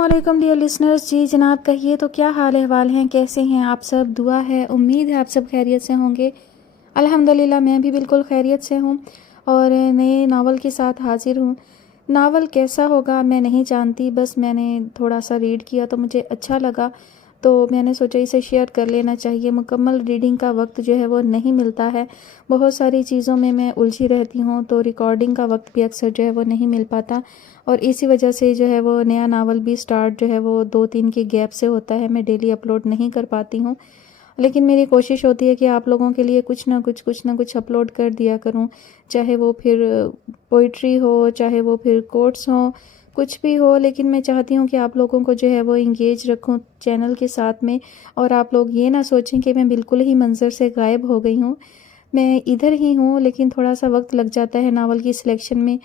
السلام علیکم dear listeners. جی جناب کہیے تو کیا حال احوال ہیں, کیسے ہیں آپ سب؟ دعا ہے, امید ہے آپ سب خیریت سے ہوں گے. الحمدللہ میں بھی بالکل خیریت سے ہوں اور نئے ناول کے ساتھ حاضر ہوں. ناول کیسا ہوگا میں نہیں جانتی, بس میں نے تھوڑا سا ریڈ کیا تو مجھے اچھا لگا, تو میں نے سوچا اسے شیئر کر لینا چاہیے. مکمل ریڈنگ کا وقت جو ہے وہ نہیں ملتا ہے, بہت ساری چیزوں میں الجھی رہتی ہوں, تو ریکارڈنگ کا وقت بھی اکثر جو ہے وہ نہیں مل پاتا, اور اسی وجہ سے جو ہے وہ نیا ناول بھی سٹارٹ جو ہے وہ 2-3 کے گیپ سے ہوتا ہے. میں ڈیلی اپلوڈ نہیں کر پاتی ہوں, لیکن میری کوشش ہوتی ہے کہ آپ لوگوں کے لیے کچھ نہ کچھ اپلوڈ کر دیا کروں, چاہے وہ پھر پوئٹری ہو, چاہے وہ پھر کوٹس ہوں, کچھ بھی ہو. لیکن میں چاہتی ہوں کہ آپ لوگوں کو جو ہے وہ انگیج رکھوں چینل کے ساتھ میں, اور آپ لوگ یہ نہ سوچیں کہ میں بالکل ہی منظر سے غائب ہو گئی ہوں. میں ادھر ہی ہوں, لیکن تھوڑا سا وقت لگ جاتا ہے ناول کی سلیکشن میں.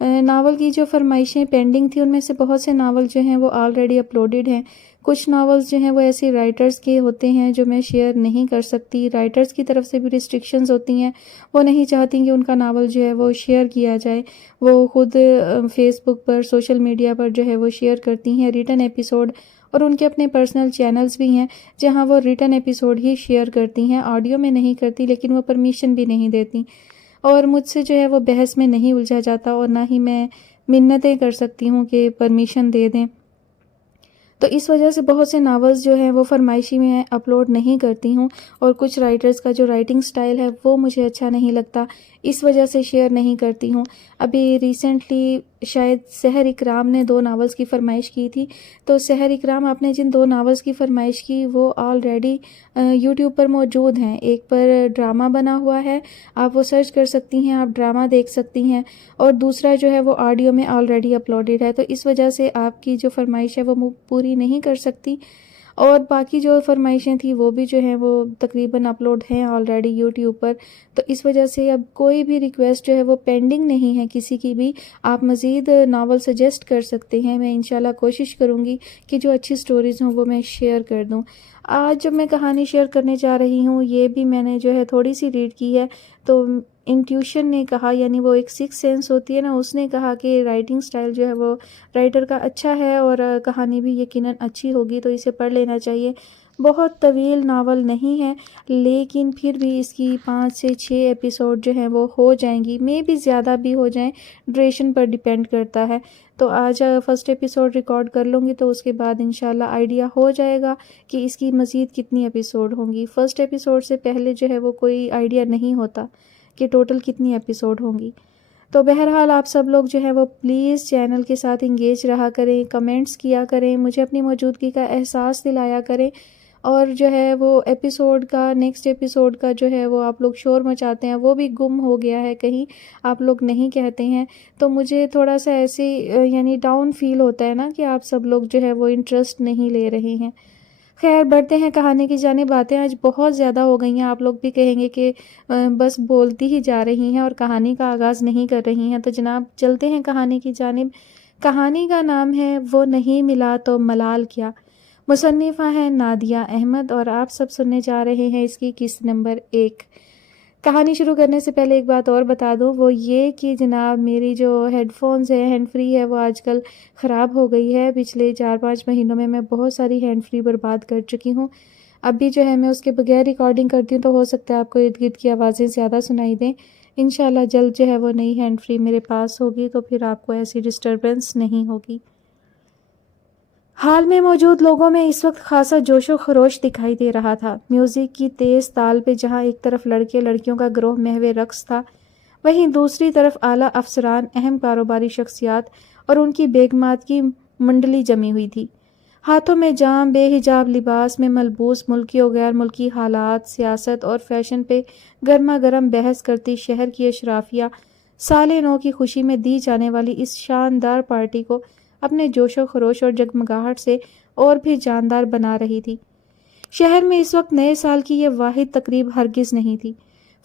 ناول کی جو فرمائشیں پینڈنگ تھی ان میں سے بہت سے ناول جو ہیں وہ آلریڈی اپلوڈڈ ہیں. کچھ ناولز جو ہیں وہ ایسی رائٹرز کے ہوتے ہیں جو میں شیئر نہیں کر سکتی. رائٹرز کی طرف سے بھی ریسٹرکشنز ہوتی ہیں, وہ نہیں چاہتی کہ ان کا ناول جو ہے وہ شیئر کیا جائے. وہ خود فیس بک پر, سوشل میڈیا پر جو ہے وہ شیئر کرتی ہیں ریٹن ایپیسوڈ, اور ان کے اپنے پرسنل چینلز بھی ہیں جہاں وہ ریٹن ایپیسوڈ ہی شیئر کرتی ہیں, آڈیو میں نہیں کرتی, لیکن وہ پرمیشن بھی نہیں دیتی. اور مجھ سے جو ہے وہ بحث میں نہیں الجھا جاتا, اور نہ ہی میں منتیں کر سکتی ہوں کہ پرمیشن دے دیں. تو اس وجہ سے بہت سے ناولز جو ہیں وہ فرمائشی میں اپلوڈ نہیں کرتی ہوں, اور کچھ رائٹرز کا جو رائٹنگ سٹائل ہے وہ مجھے اچھا نہیں لگتا, اس وجہ سے شیئر نہیں کرتی ہوں. ابھی ریسنٹلی شاید سحر اکرام نے 2 ناولز کی فرمائش کی تھی, تو سحر اکرام آپ نے جن 2 ناولز کی فرمائش کی وہ آلریڈی یوٹیوب پر موجود ہیں. ایک پر ڈرامہ بنا ہوا ہے, آپ وہ سرچ کر سکتی ہیں, آپ ڈرامہ دیکھ سکتی ہیں, اور دوسرا جو ہے وہ آڈیو میں آلریڈی اپلوڈڈ ہے. تو اس وجہ سے آپ کی جو فرمائش ہے وہ پوری نہیں کر سکتی, اور باقی جو فرمائشیں تھیں وہ بھی جو ہیں وہ تقریباً اپلوڈ ہیں آلریڈی یوٹیوب پر. تو اس وجہ سے اب کوئی بھی ریکویسٹ جو ہے وہ پینڈنگ نہیں ہے کسی کی بھی. آپ مزید ناول سجیسٹ کر سکتے ہیں, میں انشاءاللہ کوشش کروں گی کہ جو اچھی سٹوریز ہوں وہ میں شیئر کر دوں. آج جب میں کہانی شیئر کرنے جا رہی ہوں, یہ بھی میں نے جو ہے تھوڑی سی ریڈ کی ہے, تو انٹیوشن نے کہا, یعنی وہ ایک سکس سینس ہوتی ہے نا, اس نے کہا کہ رائٹنگ سٹائل جو ہے وہ رائٹر کا اچھا ہے, اور کہانی بھی یقیناً اچھی ہوگی, تو اسے پڑھ لینا چاہیے. بہت طویل ناول نہیں ہے, لیکن پھر بھی اس کی 5 سے 6 ایپیسوڈ جو ہیں وہ ہو جائیں گی, میں بھی زیادہ بھی ہو جائیں, ڈریشن پر ڈیپینڈ کرتا ہے. تو آج فرسٹ ایپیسوڈ ریکارڈ کر لوں گی, تو اس کے بعد انشاءاللہ آئیڈیا ہو جائے گا کہ اس کی مزید کتنی ایپیسوڈ ہوں گی. فرسٹ ایپیسوڈ سے پہلے جو ہے وہ کوئی آئیڈیا نہیں ہوتا کہ ٹوٹل کتنی ایپیسوڈ ہوں گی. تو بہرحال آپ سب لوگ جو ہے وہ پلیز چینل کے ساتھ انگیج رہا کریں, کمنٹس کیا کریں, مجھے اپنی موجودگی کا احساس دلایا کریں, اور جو ہے وہ ایپیسوڈ کا, نیکسٹ ایپیسوڈ کا جو ہے وہ آپ لوگ شور مچاتے ہیں, وہ بھی گم ہو گیا ہے کہیں, آپ لوگ نہیں کہتے ہیں, تو مجھے تھوڑا سا ایسے یعنی ڈاؤن فیل ہوتا ہے نا کہ آپ سب لوگ جو ہے وہ انٹرسٹ نہیں لے رہے ہیں. خیر بڑھتے ہیں کہانی کی جانب. باتیں آج بہت زیادہ ہو گئی ہیں, آپ لوگ بھی کہیں گے کہ بس بولتی ہی جا رہی ہیں اور کہانی کا آغاز نہیں کر رہی ہیں. تو جناب چلتے ہیں کہانی کی جانب. کہانی کا نام ہے وہ نہیں ملا تو ملال کیا. مصنفہ ہیں نادیہ احمد, اور آپ سب سننے جا رہے ہیں اس کی قسط نمبر 1. کہانی شروع کرنے سے پہلے ایک بات اور بتا دوں, وہ یہ کہ جناب میری جو ہیڈ فونز ہے, ہینڈ فری ہے, وہ آج کل خراب ہو گئی ہے. پچھلے 4-5 مہینوں میں بہت ساری ہینڈ فری برباد کر چکی ہوں. اب بھی جو ہے میں اس کے بغیر ریکارڈنگ کرتی ہوں, تو ہو سکتا ہے آپ کو ارد گرد کی آوازیں زیادہ سنائی دیں. انشاءاللہ جلد جو ہے وہ نئی ہینڈ فری میرے پاس ہوگی, تو پھر آپ کو ایسی ڈسٹربنس نہیں ہوگی. حال میں موجود لوگوں میں اس وقت خاصا جوش و خروش دکھائی دے رہا تھا. میوزک کی تیز تال پہ جہاں ایک طرف لڑکے لڑکیوں کا گروہ محو رقص تھا, وہیں دوسری طرف اعلیٰ افسران, اہم کاروباری شخصیات اور ان کی بیگمات کی منڈلی جمی ہوئی تھی. ہاتھوں میں جام, بے حجاب لباس میں ملبوس, ملکی و غیر ملکی حالات, سیاست اور فیشن پہ گرما گرم بحث کرتی شہر کی اشرافیہ سال نو کی خوشی میں دی جانے والی اس شاندار پارٹی کو اپنے جوش و خروش اور جگمگاہٹ سے اور بھی جاندار بنا رہی تھی. شہر میں اس وقت نئے سال کی یہ واحد تقریب ہرگز نہیں تھی.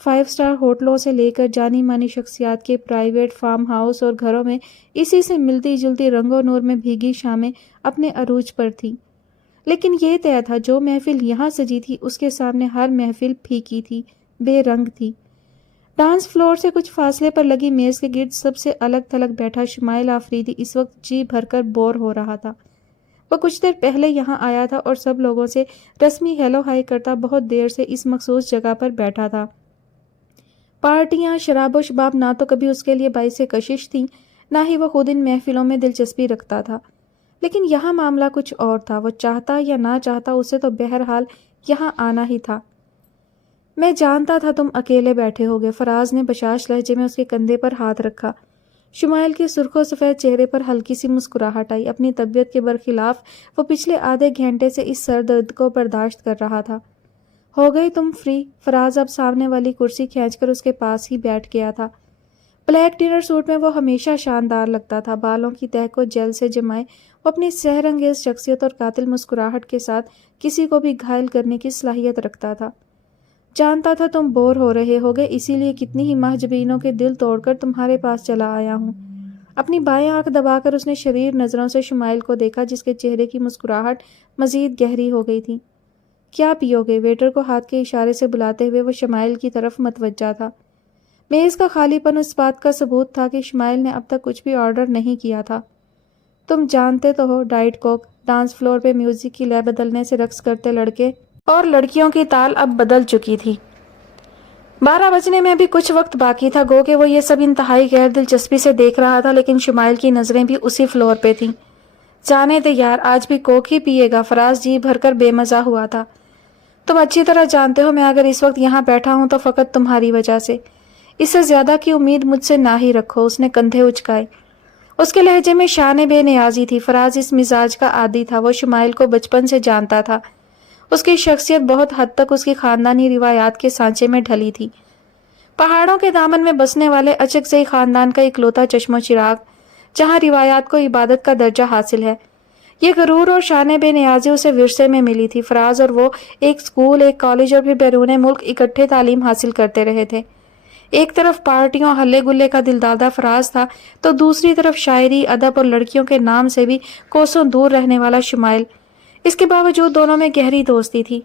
5 اسٹار ہوٹلوں سے لے کر جانی مانی شخصیات کے پرائیویٹ فارم ہاؤس اور گھروں میں اسی سے ملتی جلتی رنگ و نور میں بھیگی شامیں اپنے عروج پر تھیں. لیکن یہ طے تھا, جو محفل یہاں سجی تھی اس کے سامنے ہر محفل پھیکی تھی, بے رنگ تھی. ڈانس فلور سے کچھ فاصلے پر لگی میز کے گرد سب سے الگ تھلگ بیٹھا شمائل آفریدی اس وقت جی بھر کر بور ہو رہا تھا. وہ کچھ دیر پہلے یہاں آیا تھا اور سب لوگوں سے رسمی ہیلو ہائی کرتا بہت دیر سے اس مخصوص جگہ پر بیٹھا تھا۔ پارٹیاں، شراب و شباب نہ تو کبھی اس کے لیے باعث کشش تھیں، نہ ہی وہ خود ان محفلوں میں دلچسپی رکھتا تھا۔ لیکن یہاں معاملہ کچھ اور تھا، وہ چاہتا یا نہ چاہتا اسے تو بہرحال یہاں آنا ہی تھا۔ میں جانتا تھا تم اکیلے بیٹھے ہوگے، فراز نے بشاش لہجے میں اس کے کندھے پر ہاتھ رکھا۔ شمائل کے سرخ و سفید چہرے پر ہلکی سی مسکراہٹ آئی۔ اپنی طبیعت کے برخلاف وہ پچھلے آدھے گھنٹے سے اس سر درد کو برداشت کر رہا تھا۔ ہو گئی تم فری؟ فراز اب سامنے والی کرسی کھینچ کر اس کے پاس ہی بیٹھ گیا تھا۔ بلیک ڈنر سوٹ میں وہ ہمیشہ شاندار لگتا تھا، بالوں کی تہہ کو جیل سے جمائے وہ اپنی سحر انگیز شخصیت اور قاتل مسکراہٹ کے ساتھ کسی کو بھی گھائل کرنے کی صلاحیت رکھتا تھا۔ جانتا تھا تم بور ہو رہے ہوگے، اسی لیے کتنی ہی محجبینوں کے دل توڑ کر تمہارے پاس چلا آیا ہوں۔ اپنی بائیں آنکھ دبا کر اس نے شریر نظروں سے شمائل کو دیکھا، جس کے چہرے کی مسکراہٹ مزید گہری ہو گئی تھی۔ کیا پیو گے؟ ویٹر کو ہاتھ کے اشارے سے بلاتے ہوئے وہ شمائل کی طرف متوجہ تھا۔ میز کا خالی پن اس بات کا ثبوت تھا کہ شمائل نے اب تک کچھ بھی آرڈر نہیں کیا تھا۔ تم جانتے تو ہو، ڈائٹ کوک۔ ڈانس فلور پہ میوزک کی لے بدلنے سے رقص کرتے لڑکے اور لڑکیوں کی تال اب بدل چکی تھی۔ 12 بجنے میں بھی کچھ وقت باقی تھا، گو کہ وہ یہ سب انتہائی غیر دلچسپی سے دیکھ رہا تھا، لیکن شمائل کی نظریں بھی اسی فلور پہ تھیں۔ جانے دے یار، آج بھی کوک ہی پیے گا؟ فراز جی بھر کر بے مزہ ہوا تھا۔ تم اچھی طرح جانتے ہو میں اگر اس وقت یہاں بیٹھا ہوں تو فقط تمہاری وجہ سے۔ اس سے زیادہ کی امید مجھ سے نہ ہی رکھو۔ اس نے کندھے اچکائے۔ اس کے لہجے میں شان بے نیازی تھی۔ فراز اس مزاج کا عادی تھا، وہ شمائل کو بچپن سے جانتا تھا۔ اس کی شخصیت بہت حد تک اس کی خاندانی روایات کے سانچے میں ڈھلی تھی۔ پہاڑوں کے دامن میں بسنے والے اچکزئی خاندان کا اکلوتا چشم و چراغ، جہاں روایات کو عبادت کا درجہ حاصل ہے، یہ غرور اور شان بے نیازی اسے ورثے میں ملی تھی۔ فراز اور وہ ایک اسکول، ایک کالج اور پھر بیرون ملک اکٹھے تعلیم حاصل کرتے رہے تھے۔ ایک طرف پارٹیوں ہلے گلے کا دلدادہ فراز تھا تو دوسری طرف شاعری، ادب اور لڑکیوں کے نام سے بھی کوسوں دور رہنے والا شمائل۔ اس کے باوجود دونوں میں گہری دوستی تھی۔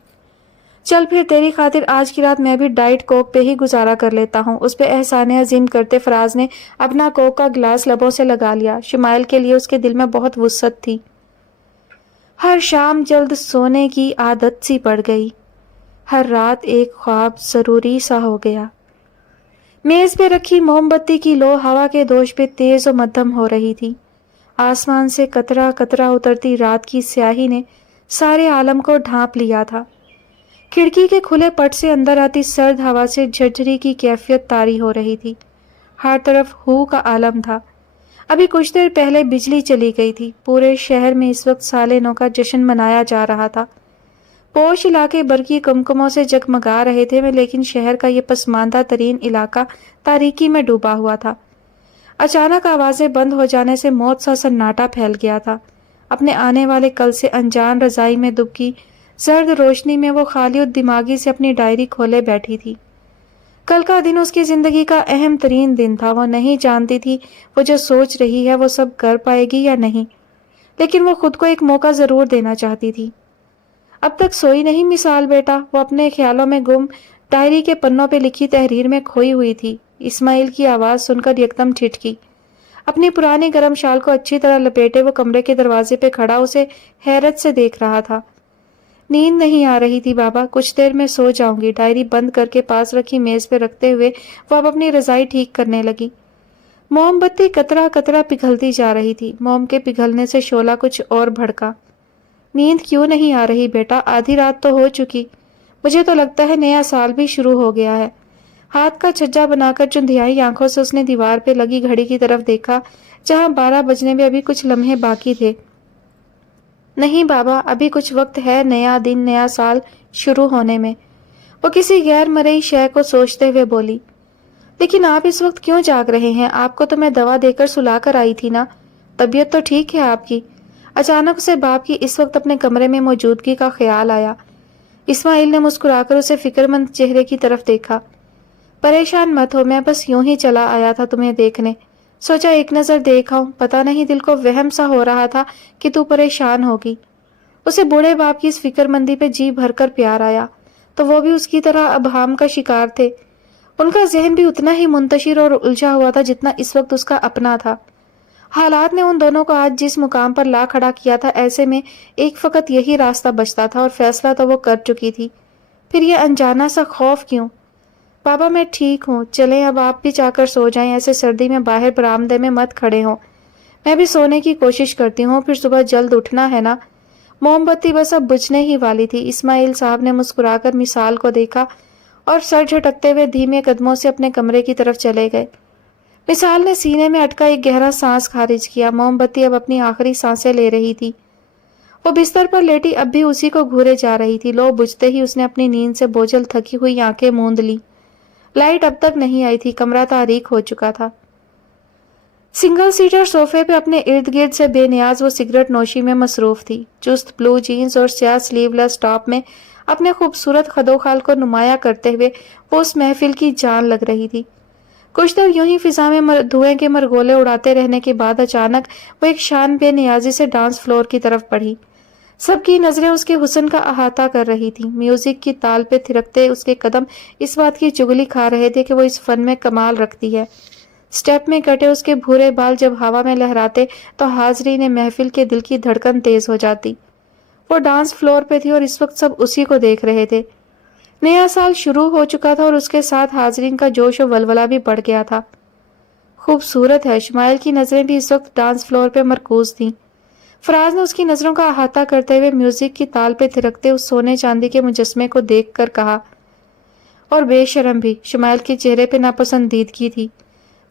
چل پھر تیری خاطر آج کی رات میں بھی ڈائٹ کوک پہ ہی گزارا کر لیتا ہوں، اس پہ احسان عظیم کرتے فراز نے اپنا کوک کا گلاس لبوں سے لگا لیا۔ شمائل کے لیے اس کے دل میں بہت وسعت تھی۔ ہر شام جلد سونے کی عادت سی پڑ گئی، ہر رات ایک خواب ضروری سا ہو گیا۔ میز پہ رکھی موم بتی کی لو ہوا کے دوش پہ تیز و مدھم ہو رہی تھی۔ آسمان سے قطرہ قطرہ اترتی رات کی سیاہی نے سارے عالم کو ڈھانپ لیا تھا۔ کھڑکی کے کھلے پٹ سے اندر آتی سرد ہوا سے جھرجھری کی کیفیت طاری ہو رہی تھی۔ ہر طرف ہو کا عالم تھا۔ ابھی کچھ دیر پہلے بجلی چلی گئی تھی۔ پورے شہر میں اس وقت سال نو کا جشن منایا جا رہا تھا۔ پوش علاقے برقی کمکموں سے جگمگا رہے تھے، لیکن شہر کا یہ پسماندہ ترین علاقہ تاریکی میں ڈوبا ہوا تھا۔ اچانک آوازیں بند ہو جانے سے موت سا سناٹا پھیل گیا تھا۔ اپنے آنے والے کل سے انجان رضائی میں دبکی زرد روشنی میں وہ خالی دماغی سے اپنی ڈائری کھولے بیٹھی تھی۔ کل کا دن اس کی زندگی کا اہم ترین دن تھا۔ وہ نہیں جانتی تھی وہ جو سوچ رہی ہے وہ سب کر پائے گی یا نہیں، لیکن وہ خود کو ایک موقع ضرور دینا چاہتی تھی۔ اب تک سوئی نہیں مثال بیٹا، وہ اپنے خیالوں میں گم ڈائری کے پنوں پہ لکھی تحریر میں کھوئی ہوئی تھی۔ اسماعیل کی آواز سن کر یکدم ٹھٹکی۔ اپنی پرانی گرم شال کو اچھی طرح لپیٹے وہ کمرے کے دروازے پہ کھڑا اسے حیرت سے دیکھ رہا تھا۔ نیند نہیں آ رہی تھی بابا، کچھ دیر میں سو جاؤں گی۔ ڈائری بند کر کے پاس رکھی میز پہ رکھتے ہوئے وہ اب اپنی رضائی ٹھیک کرنے لگی۔ موم بتی قطرہ قطرہ پگھلتی جا رہی تھی۔ موم کے پگھلنے سے شعلہ کچھ اور بھڑکا۔ نیند کیوں نہیں آ رہی بیٹا؟ آدھی رات تو ہو چکی، مجھے تو لگتا ہے نیا سال بھی شروع ہو گیا ہے۔ ہاتھ کا چھجا بنا کر چندھیائی آنکھوں سے اس نے دیوار پہ لگی گھڑی کی طرف دیکھا، جہاں 12 بجنے میں ابھی کچھ لمحے باقی تھے۔ نہیں بابا، ابھی کچھ وقت ہے نیا دن، نیا سال شروع ہونے میں، وہ کسی غیر مرئی شے کو سوچتے ہوئے بولی۔ لیکن آپ اس وقت کیوں جاگ رہے ہیں؟ آپ کو تو میں دوا دے کر سلا کر آئی تھی نا، طبیعت تو ٹھیک ہے آپ کی؟ اچانک اسے باپ کی اس وقت اپنے کمرے میں موجودگی کا خیال آیا۔ اسماعیل نے مسکرا کر اسے فکر مند چہرے کی طرف دیکھا۔ پریشان مت ہو، میں بس یوں ہی چلا آیا تھا تمہیں دیکھنے، سوچا ایک نظر دیکھ آؤں، پتہ نہیں دل کو وہم سا ہو رہا تھا کہ تو پریشان ہوگی۔ اسے بوڑھے باپ کی اس فکر مندی پہ جی بھر کر پیار آیا، تو وہ بھی اس کی طرح ابہام کا شکار تھے۔ ان کا ذہن بھی اتنا ہی منتشر اور الجھا ہوا تھا جتنا اس وقت اس کا اپنا تھا۔ حالات نے ان دونوں کو آج جس مقام پر لا کھڑا کیا تھا، ایسے میں ایک فقط یہی راستہ بچتا تھا، اور فیصلہ تو وہ کر چکی تھی۔ پھر یہ انجانا سا خوف کیوں؟ بابا میں ٹھیک ہوں، چلیں اب آپ بھی جا کر سو جائیں، ایسے سردی میں باہر برآمدے میں مت کھڑے ہوں۔ میں بھی سونے کی کوشش کرتی ہوں، پھر صبح جلد اٹھنا ہے نا۔ موم بتی بس اب بجھنے ہی والی تھی۔ اسماعیل صاحب نے مسکرا کر مثال کو دیکھا اور سر جھٹکتے ہوئے دھیمے قدموں سے اپنے کمرے کی طرف چلے گئے۔ مثال نے سینے میں اٹکا ایک گہرا سانس خارج کیا۔ موم بتی اب اپنی آخری سانسیں لے رہی تھی۔ وہ بستر پر لیٹی اب بھی اسی کو گھورے جا رہی تھی۔ لو بجھتے ہی اس نے اپنی نیند سے بوجھل تھکی ہوئی آنکھیں موند لی۔ لائٹ اب تک نہیں آئی تھی، کمرہ تاریک ہو چکا تھا۔ سنگل سیٹر صوفے پہ اپنے ارد گرد سے بے نیاز وہ سگریٹ نوشی میں مصروف تھی۔ چست بلو جینز اور سیاہ سلیو لیس ٹاپ میں اپنے خوبصورت خدوخال کو نمایاں کرتے ہوئے وہ اس محفل کی جان لگ رہی تھی۔ کچھ دیر یوں ہی فضا میں دھوئیں کے مرغولے اڑاتے رہنے کے بعد اچانک وہ ایک شان بے نیازی سے ڈانس فلور کی طرف بڑھی۔ سب کی نظریں اس کے حسن کا احاطہ کر رہی تھیں۔ میوزک کی تال پہ تھرکتے اس کے قدم اس بات کی چگلی کھا رہے تھے کہ وہ اس فن میں کمال رکھتی ہے۔ سٹیپ میں کٹے اس کے بھورے بال جب ہوا میں لہراتے تو حاضرین محفل کے دل کی دھڑکن تیز ہو جاتی۔ وہ ڈانس فلور پہ تھی اور اس وقت سب اسی کو دیکھ رہے تھے۔ نیا سال شروع ہو چکا تھا اور اس کے ساتھ حاضرین کا جوش و ولولہ بھی بڑھ گیا تھا۔ خوبصورت ہے، شمائل کی نظریں بھی اس وقت ڈانس فلور پہ مرکوز تھیں۔ فراز نے اس کی نظروں کا احاطہ کرتے ہوئے میوزک کی تال پہ تھرکتے اس سونے چاندی کے مجسمے کو دیکھ کر کہا، اور بے شرم بھی۔ شمائل کے چہرے پہ ناپسندیدگی تھی۔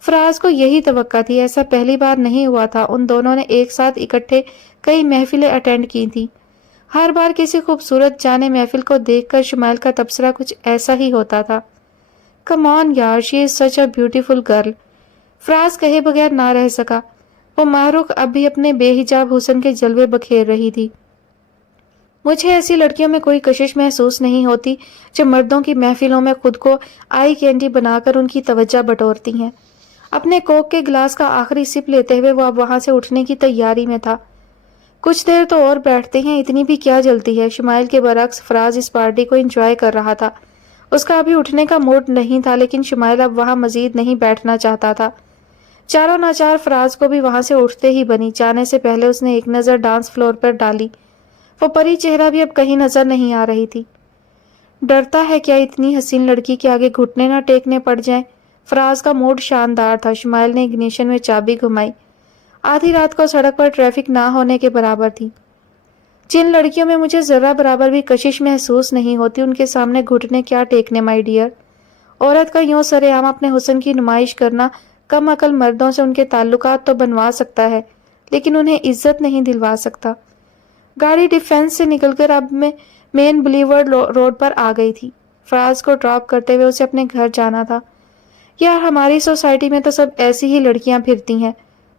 فراز کو یہی توقع تھی، ایسا پہلی بار نہیں ہوا تھا۔ ان دونوں نے ایک ساتھ اکٹھے کئی محفلیں اٹینڈ کی تھیں۔ ہر بار کسی خوبصورت جانے محفل کو دیکھ کر شمائل کا تبصرہ کچھ ایسا ہی ہوتا تھا، کم آن یار، شی از سچ اے بیوٹیفل گرل۔ فراز کہے بغیر نہ رہ سکا۔ وہ ماہ-رخ اب بھی اپنے بے حجاب حسن کے جلوے بکھیر رہی تھی۔ مجھے ایسی لڑکیوں میں کوئی کشش محسوس نہیں ہوتی جو مردوں کی محفلوں میں خود کو آئی کینڈی بنا کر ان کی توجہ بٹورتی ہیں۔ اپنے کوک کے گلاس کا آخری سپ لیتے ہوئے وہ اب وہاں سے اٹھنے کی تیاری میں تھا۔ کچھ دیر تو اور بیٹھتے ہیں، اتنی بھی کیا جلتی ہے۔ شمائل کے برعکس فراز اس پارٹی کو انجوائے کر رہا تھا۔ اس کا ابھی اٹھنے کا موڈ نہیں تھا، لیکن شمائل اب وہاں مزید نہیں بیٹھنا چاہتا تھا۔ چاروں ناچار فراز کو بھی وہاں سے اٹھتے ہی بنی۔ جانے سے پہلے اس نے ایک نظر ڈانس فلور پر ڈالی۔ وہ پری چہرہ بھی اب کہیں نظر نہیں آ رہی تھی۔ ڈرتا ہے کیا اتنی حسین لڑکی کے آگے گھٹنے نہ ٹیکنے پڑ جائیں؟ فراز کا موڈ شاندار تھا۔ شمائل نے اگنیشن میں چابی گھمائی۔ آدھی رات کو سڑک پر ٹریفک نہ ہونے کے برابر تھی۔ جن لڑکیوں میں مجھے ذرہ برابر بھی کشش محسوس نہیں ہوتی، ان کے سامنے گھٹنے کیا ٹیکنے مائی ڈیئر۔ عورت کا یوں سر عام اپنے حسن کی نمائش کرنا کم عقل مردوں سے ان کے تعلقات تو بنوا سکتا ہے، لیکن انہیں عزت نہیں دلوا سکتا۔ گاڑی ڈیفینس سے نکل کر اب میں مین بلیورڈ روڈ پر آ گئی تھی۔ فراز کو ڈراپ کرتے ہوئے اسے اپنے گھر جانا تھا۔ یار ہماری سوسائٹی میں تو سب ایسی ہی لڑکیاں پھرتی ہیں۔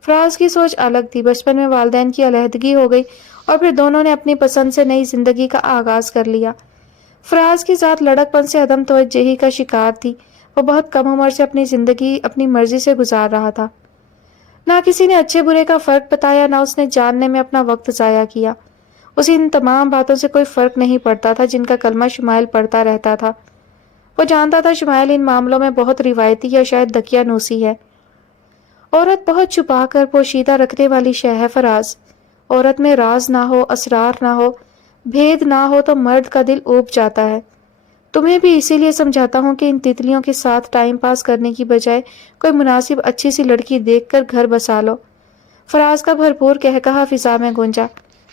فراز کی سوچ الگ تھی۔ بچپن میں والدین کی علیحدگی ہو گئی اور پھر دونوں نے اپنی پسند سے نئی زندگی کا آغاز کر لیا۔ فراز کی ذات لڑک پن سے عدم توجہی کا شکار تھی۔ وہ بہت کم عمر سے اپنی زندگی اپنی مرضی سے گزار رہا تھا۔ نہ کسی نے اچھے برے کا فرق بتایا، نہ اس نے جاننے میں اپنا وقت ضائع کیا۔ اسے ان تمام باتوں سے کوئی فرق نہیں پڑتا تھا جن کا کلمہ شمائل پڑھتا رہتا تھا۔ وہ جانتا تھا شمائل ان معاملوں میں بہت روایتی یا شاید دقیانوسی ہے۔ عورت بہت چھپا کر پوشیدہ رکھنے والی شے ہے فراز۔ عورت میں راز نہ ہو، اسرار نہ ہو، بھید نہ ہو تو مرد کا دل اوب جاتا ہے۔ تمہیں بھی اسی لیے سمجھاتا ہوں کہ ان تتلیوں کے ساتھ ٹائم پاس کرنے کی بجائے کوئی مناسب اچھی سی لڑکی دیکھ کر گھر بسا لو۔ فراز کا بھرپور کہکہا فضا میں گونجا۔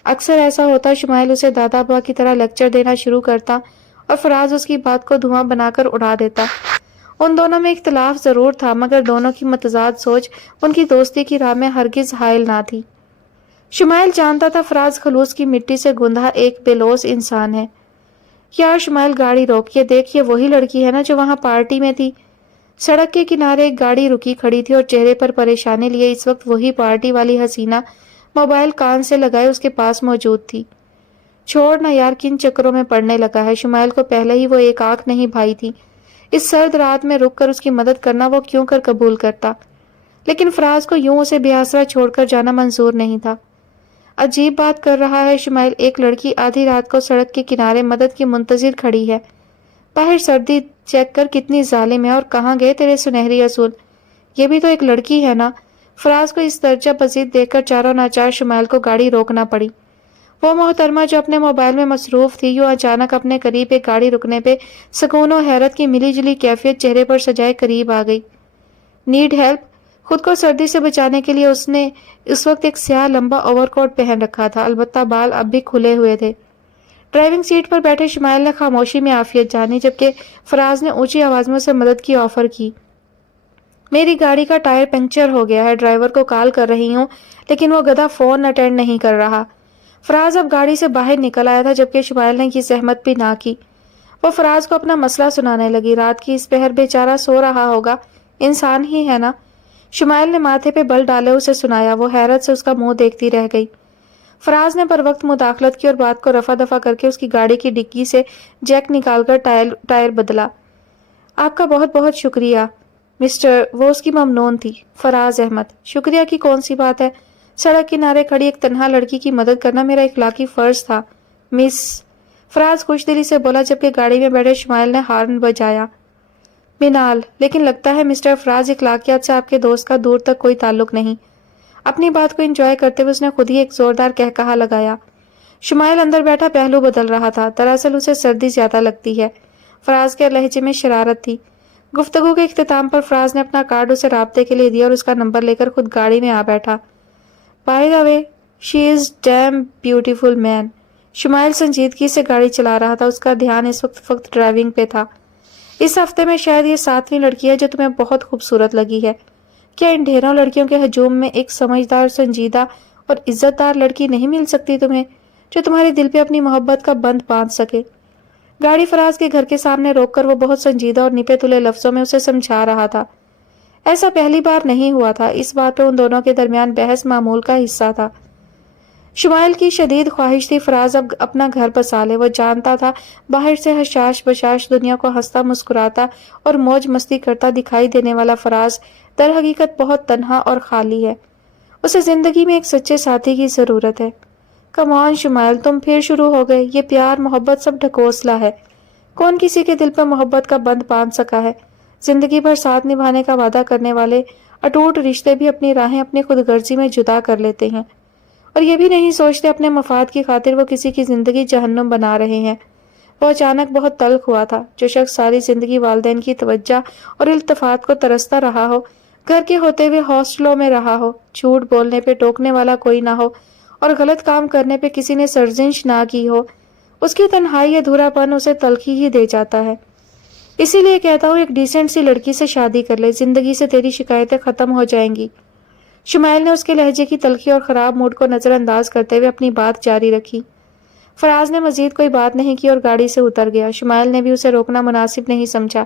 اکثر ایسا ہوتا، شمائل اسے دادا ابا کی طرح لیکچر دینا شروع کرتا اور فراز اس کی بات کو دھواں بنا کر اڑا دیتا۔ ان دونوں میں اختلاف ضرور تھا، مگر دونوں کی متضاد سوچ ان کی دوستی کی راہ میں ہرگز حائل نہ تھی۔ شمائل جانتا تھا فراز خلوص کی مٹی سے گندھا ایک بے لوث انسان ہے۔ یار شمائل گاڑی روک، یہ دیکھ، یہ وہی لڑکی ہے نا جو وہاں پارٹی میں تھی۔ سڑک کے کنارے ایک گاڑی رکی کھڑی تھی اور چہرے پر پریشانی لیے اس وقت وہی پارٹی والی حسینہ موبائل کان سے لگائے اس کے پاس موجود تھی۔ چھوڑ نہ یار، کن چکروں میں پڑنے لگا ہے۔ شمائل کو پہلے ہی وہ ایک آنکھ نہیں بھائی تھی۔ اس سرد رات میں رک کر اس کی مدد کرنا وہ کیوں کر قبول کرتا، لیکن فراز کو یوں اسے بے آسرا چھوڑ کر جانا منظور نہیں تھا۔ عجیب بات کر رہا ہے شمائل، ایک لڑکی آدھی رات کو سڑک کے کنارے مدد کی منتظر کھڑی ہے۔ باہر سردی چیک کر کتنی ظالم ہے، اور کہاں گئے تیرے سنہری اصول؟ یہ بھی تو ایک لڑکی ہے نا۔ فراز کو اس درجہ پذیر دیکھ کر چاروں ناچار شمائل کو گاڑی روکنا پڑی۔ وہ محترمہ جو اپنے موبائل میں مصروف تھی، یوں اچانک اپنے قریب ایک گاڑی رکنے پہ سکون و حیرت کی ملی جلی کیفیت چہرے پر سجائے قریب آ گئی۔ Need help? خود کو سردی سے بچانے کے لیے اس نے اس وقت ایک سیاہ لمبا اوور کوٹ پہن رکھا تھا، البتہ بال اب بھی کھلے ہوئے تھے۔ ڈرائیونگ سیٹ پر بیٹھے شمائل نے خاموشی میں عافیت جانی، جبکہ فراز نے اونچی آواز میں اسے مدد کی آفر کی۔ میری گاڑی کا ٹائر پنکچر ہو گیا ہے، ڈرائیور کو کال کر رہی ہوں، لیکن وہ گدھا فون اٹینڈ نہیں کر رہا۔ فراز اب گاڑی سے باہر نکل آیا تھا، جبکہ شمائل نے یہ زحمت بھی نہ کی۔ وہ فراز کو اپنا مسئلہ سنانے لگی۔ رات کی اس پہر بیچارہ سو رہا ہوگا، انسان ہی ہے نا؟ شمائل نے ماتھے پہ بل ڈالے اسے سنایا۔ وہ حیرت سے اس کا منہ دیکھتی رہ گئی۔ فراز نے پر وقت مداخلت کی اور بات کو رفع دفع کر کے اس کی گاڑی کی ڈگی سے جیک نکال کر ٹائر بدلا۔ آپ کا بہت بہت شکریہ مسٹر، وہ اس کی ممنون تھی، فراز احمد۔ شکریہ کی کون سی بات ہے؟ سڑک کنارے کھڑی ایک تنہا لڑکی کی مدد کرنا میرا اخلاقی فرض تھا، مس۔ فراز خوش دلی سے بولا، جبکہ گاڑی میں بیٹھے شمائل نے ہارن بجایا۔ منال، لیکن لگتا ہے مسٹر فراز اخلاقیات سے آپ کے دوست کا دور تک کوئی تعلق نہیں۔ اپنی بات کو انجوائے کرتے ہوئے اس نے خود ہی ایک زوردار قہقہا لگایا۔ شمائل اندر بیٹھا پہلو بدل رہا تھا۔ دراصل اسے سردی زیادہ لگتی ہے۔ فراز کے لہجے میں شرارت تھی۔ گفتگو کے اختتام پر فراز نے اپنا کارڈ اسے رابطے کے لیے دیا اور اس کا نمبر لے کر خود گاڑی میں آ بیٹھا۔ By the way, she is damn beautiful man. Shumail سنجیدگی سے گاڑی چلا رہا تھا، اس کا دھیان اس وقت ڈرائیونگ پہ تھا۔ اس ہفتے میں شاید یہ 7ویں لڑکی ہے جو تمہیں بہت خوبصورت لگی ہے۔ کیا ان ڈھیروں لڑکیوں کے ہجوم میں ایک سمجھدار، سنجیدہ اور عزت دار لڑکی نہیں مل سکتی تمہیں، جو تمہارے دل پہ اپنی محبت کا بند باندھ سکے؟ گاڑی فراز کے گھر کے سامنے روک کر وہ بہت سنجیدہ اور نپے تلے لفظوں میں اسے سمجھا رہا تھا۔ ایسا پہلی بار نہیں ہوا تھا۔ اس بات پہ ان دونوں کے درمیان بحث معمول کا حصہ تھا۔ شمائل کی شدید خواہش تھی فراز اب اپنا گھر بسا لے۔ وہ جانتا تھا باہر سے حشاش بشاش دنیا کو ہنستا مسکراتا اور موج مستی کرتا دکھائی دینے والا فراز در حقیقت بہت تنہا اور خالی ہے۔ اسے زندگی میں ایک سچے ساتھی کی ضرورت ہے۔ کم آن شمائل، تم پھر شروع ہو گئے۔ یہ پیار محبت سب ڈھکوسلا ہے۔ کون کسی کے دل پر محبت کا بند باندھ سکا ہے؟ زندگی بھر ساتھ نبھانے کا وعدہ کرنے والے اٹوٹ رشتے بھی اپنی راہیں اپنی خود غرضی میں جدا کر لیتے ہیں، اور یہ بھی نہیں سوچتے اپنے مفاد کی خاطر وہ کسی کی زندگی جہنم بنا رہے ہیں۔ وہ اچانک بہت تلخ ہوا تھا۔ جو شخص ساری زندگی والدین کی توجہ اور التفات کو ترستا رہا ہو، گھر کے ہوتے ہوئے ہاسٹلوں میں رہا ہو، جھوٹ بولنے پہ ٹوکنے والا کوئی نہ ہو اور غلط کام کرنے پہ کسی نے سرزنش نہ کی ہو، اس کی تنہائی ادھورا پن اسے تلخی ہی دے جاتا ہے۔ اسی لیے کہتا ہوں ایک ڈیسنٹ سی لڑکی سے شادی کر لے، زندگی سے تیری شکایتیں ختم ہو جائیں گی۔ شمائل نے اس کے لہجے کی تلخی اور خراب موڈ کو نظر انداز کرتے ہوئے اپنی بات جاری رکھی۔ فراز نے مزید کوئی بات نہیں کی اور گاڑی سے اتر گیا۔ شمائل نے بھی اسے روکنا مناسب نہیں سمجھا۔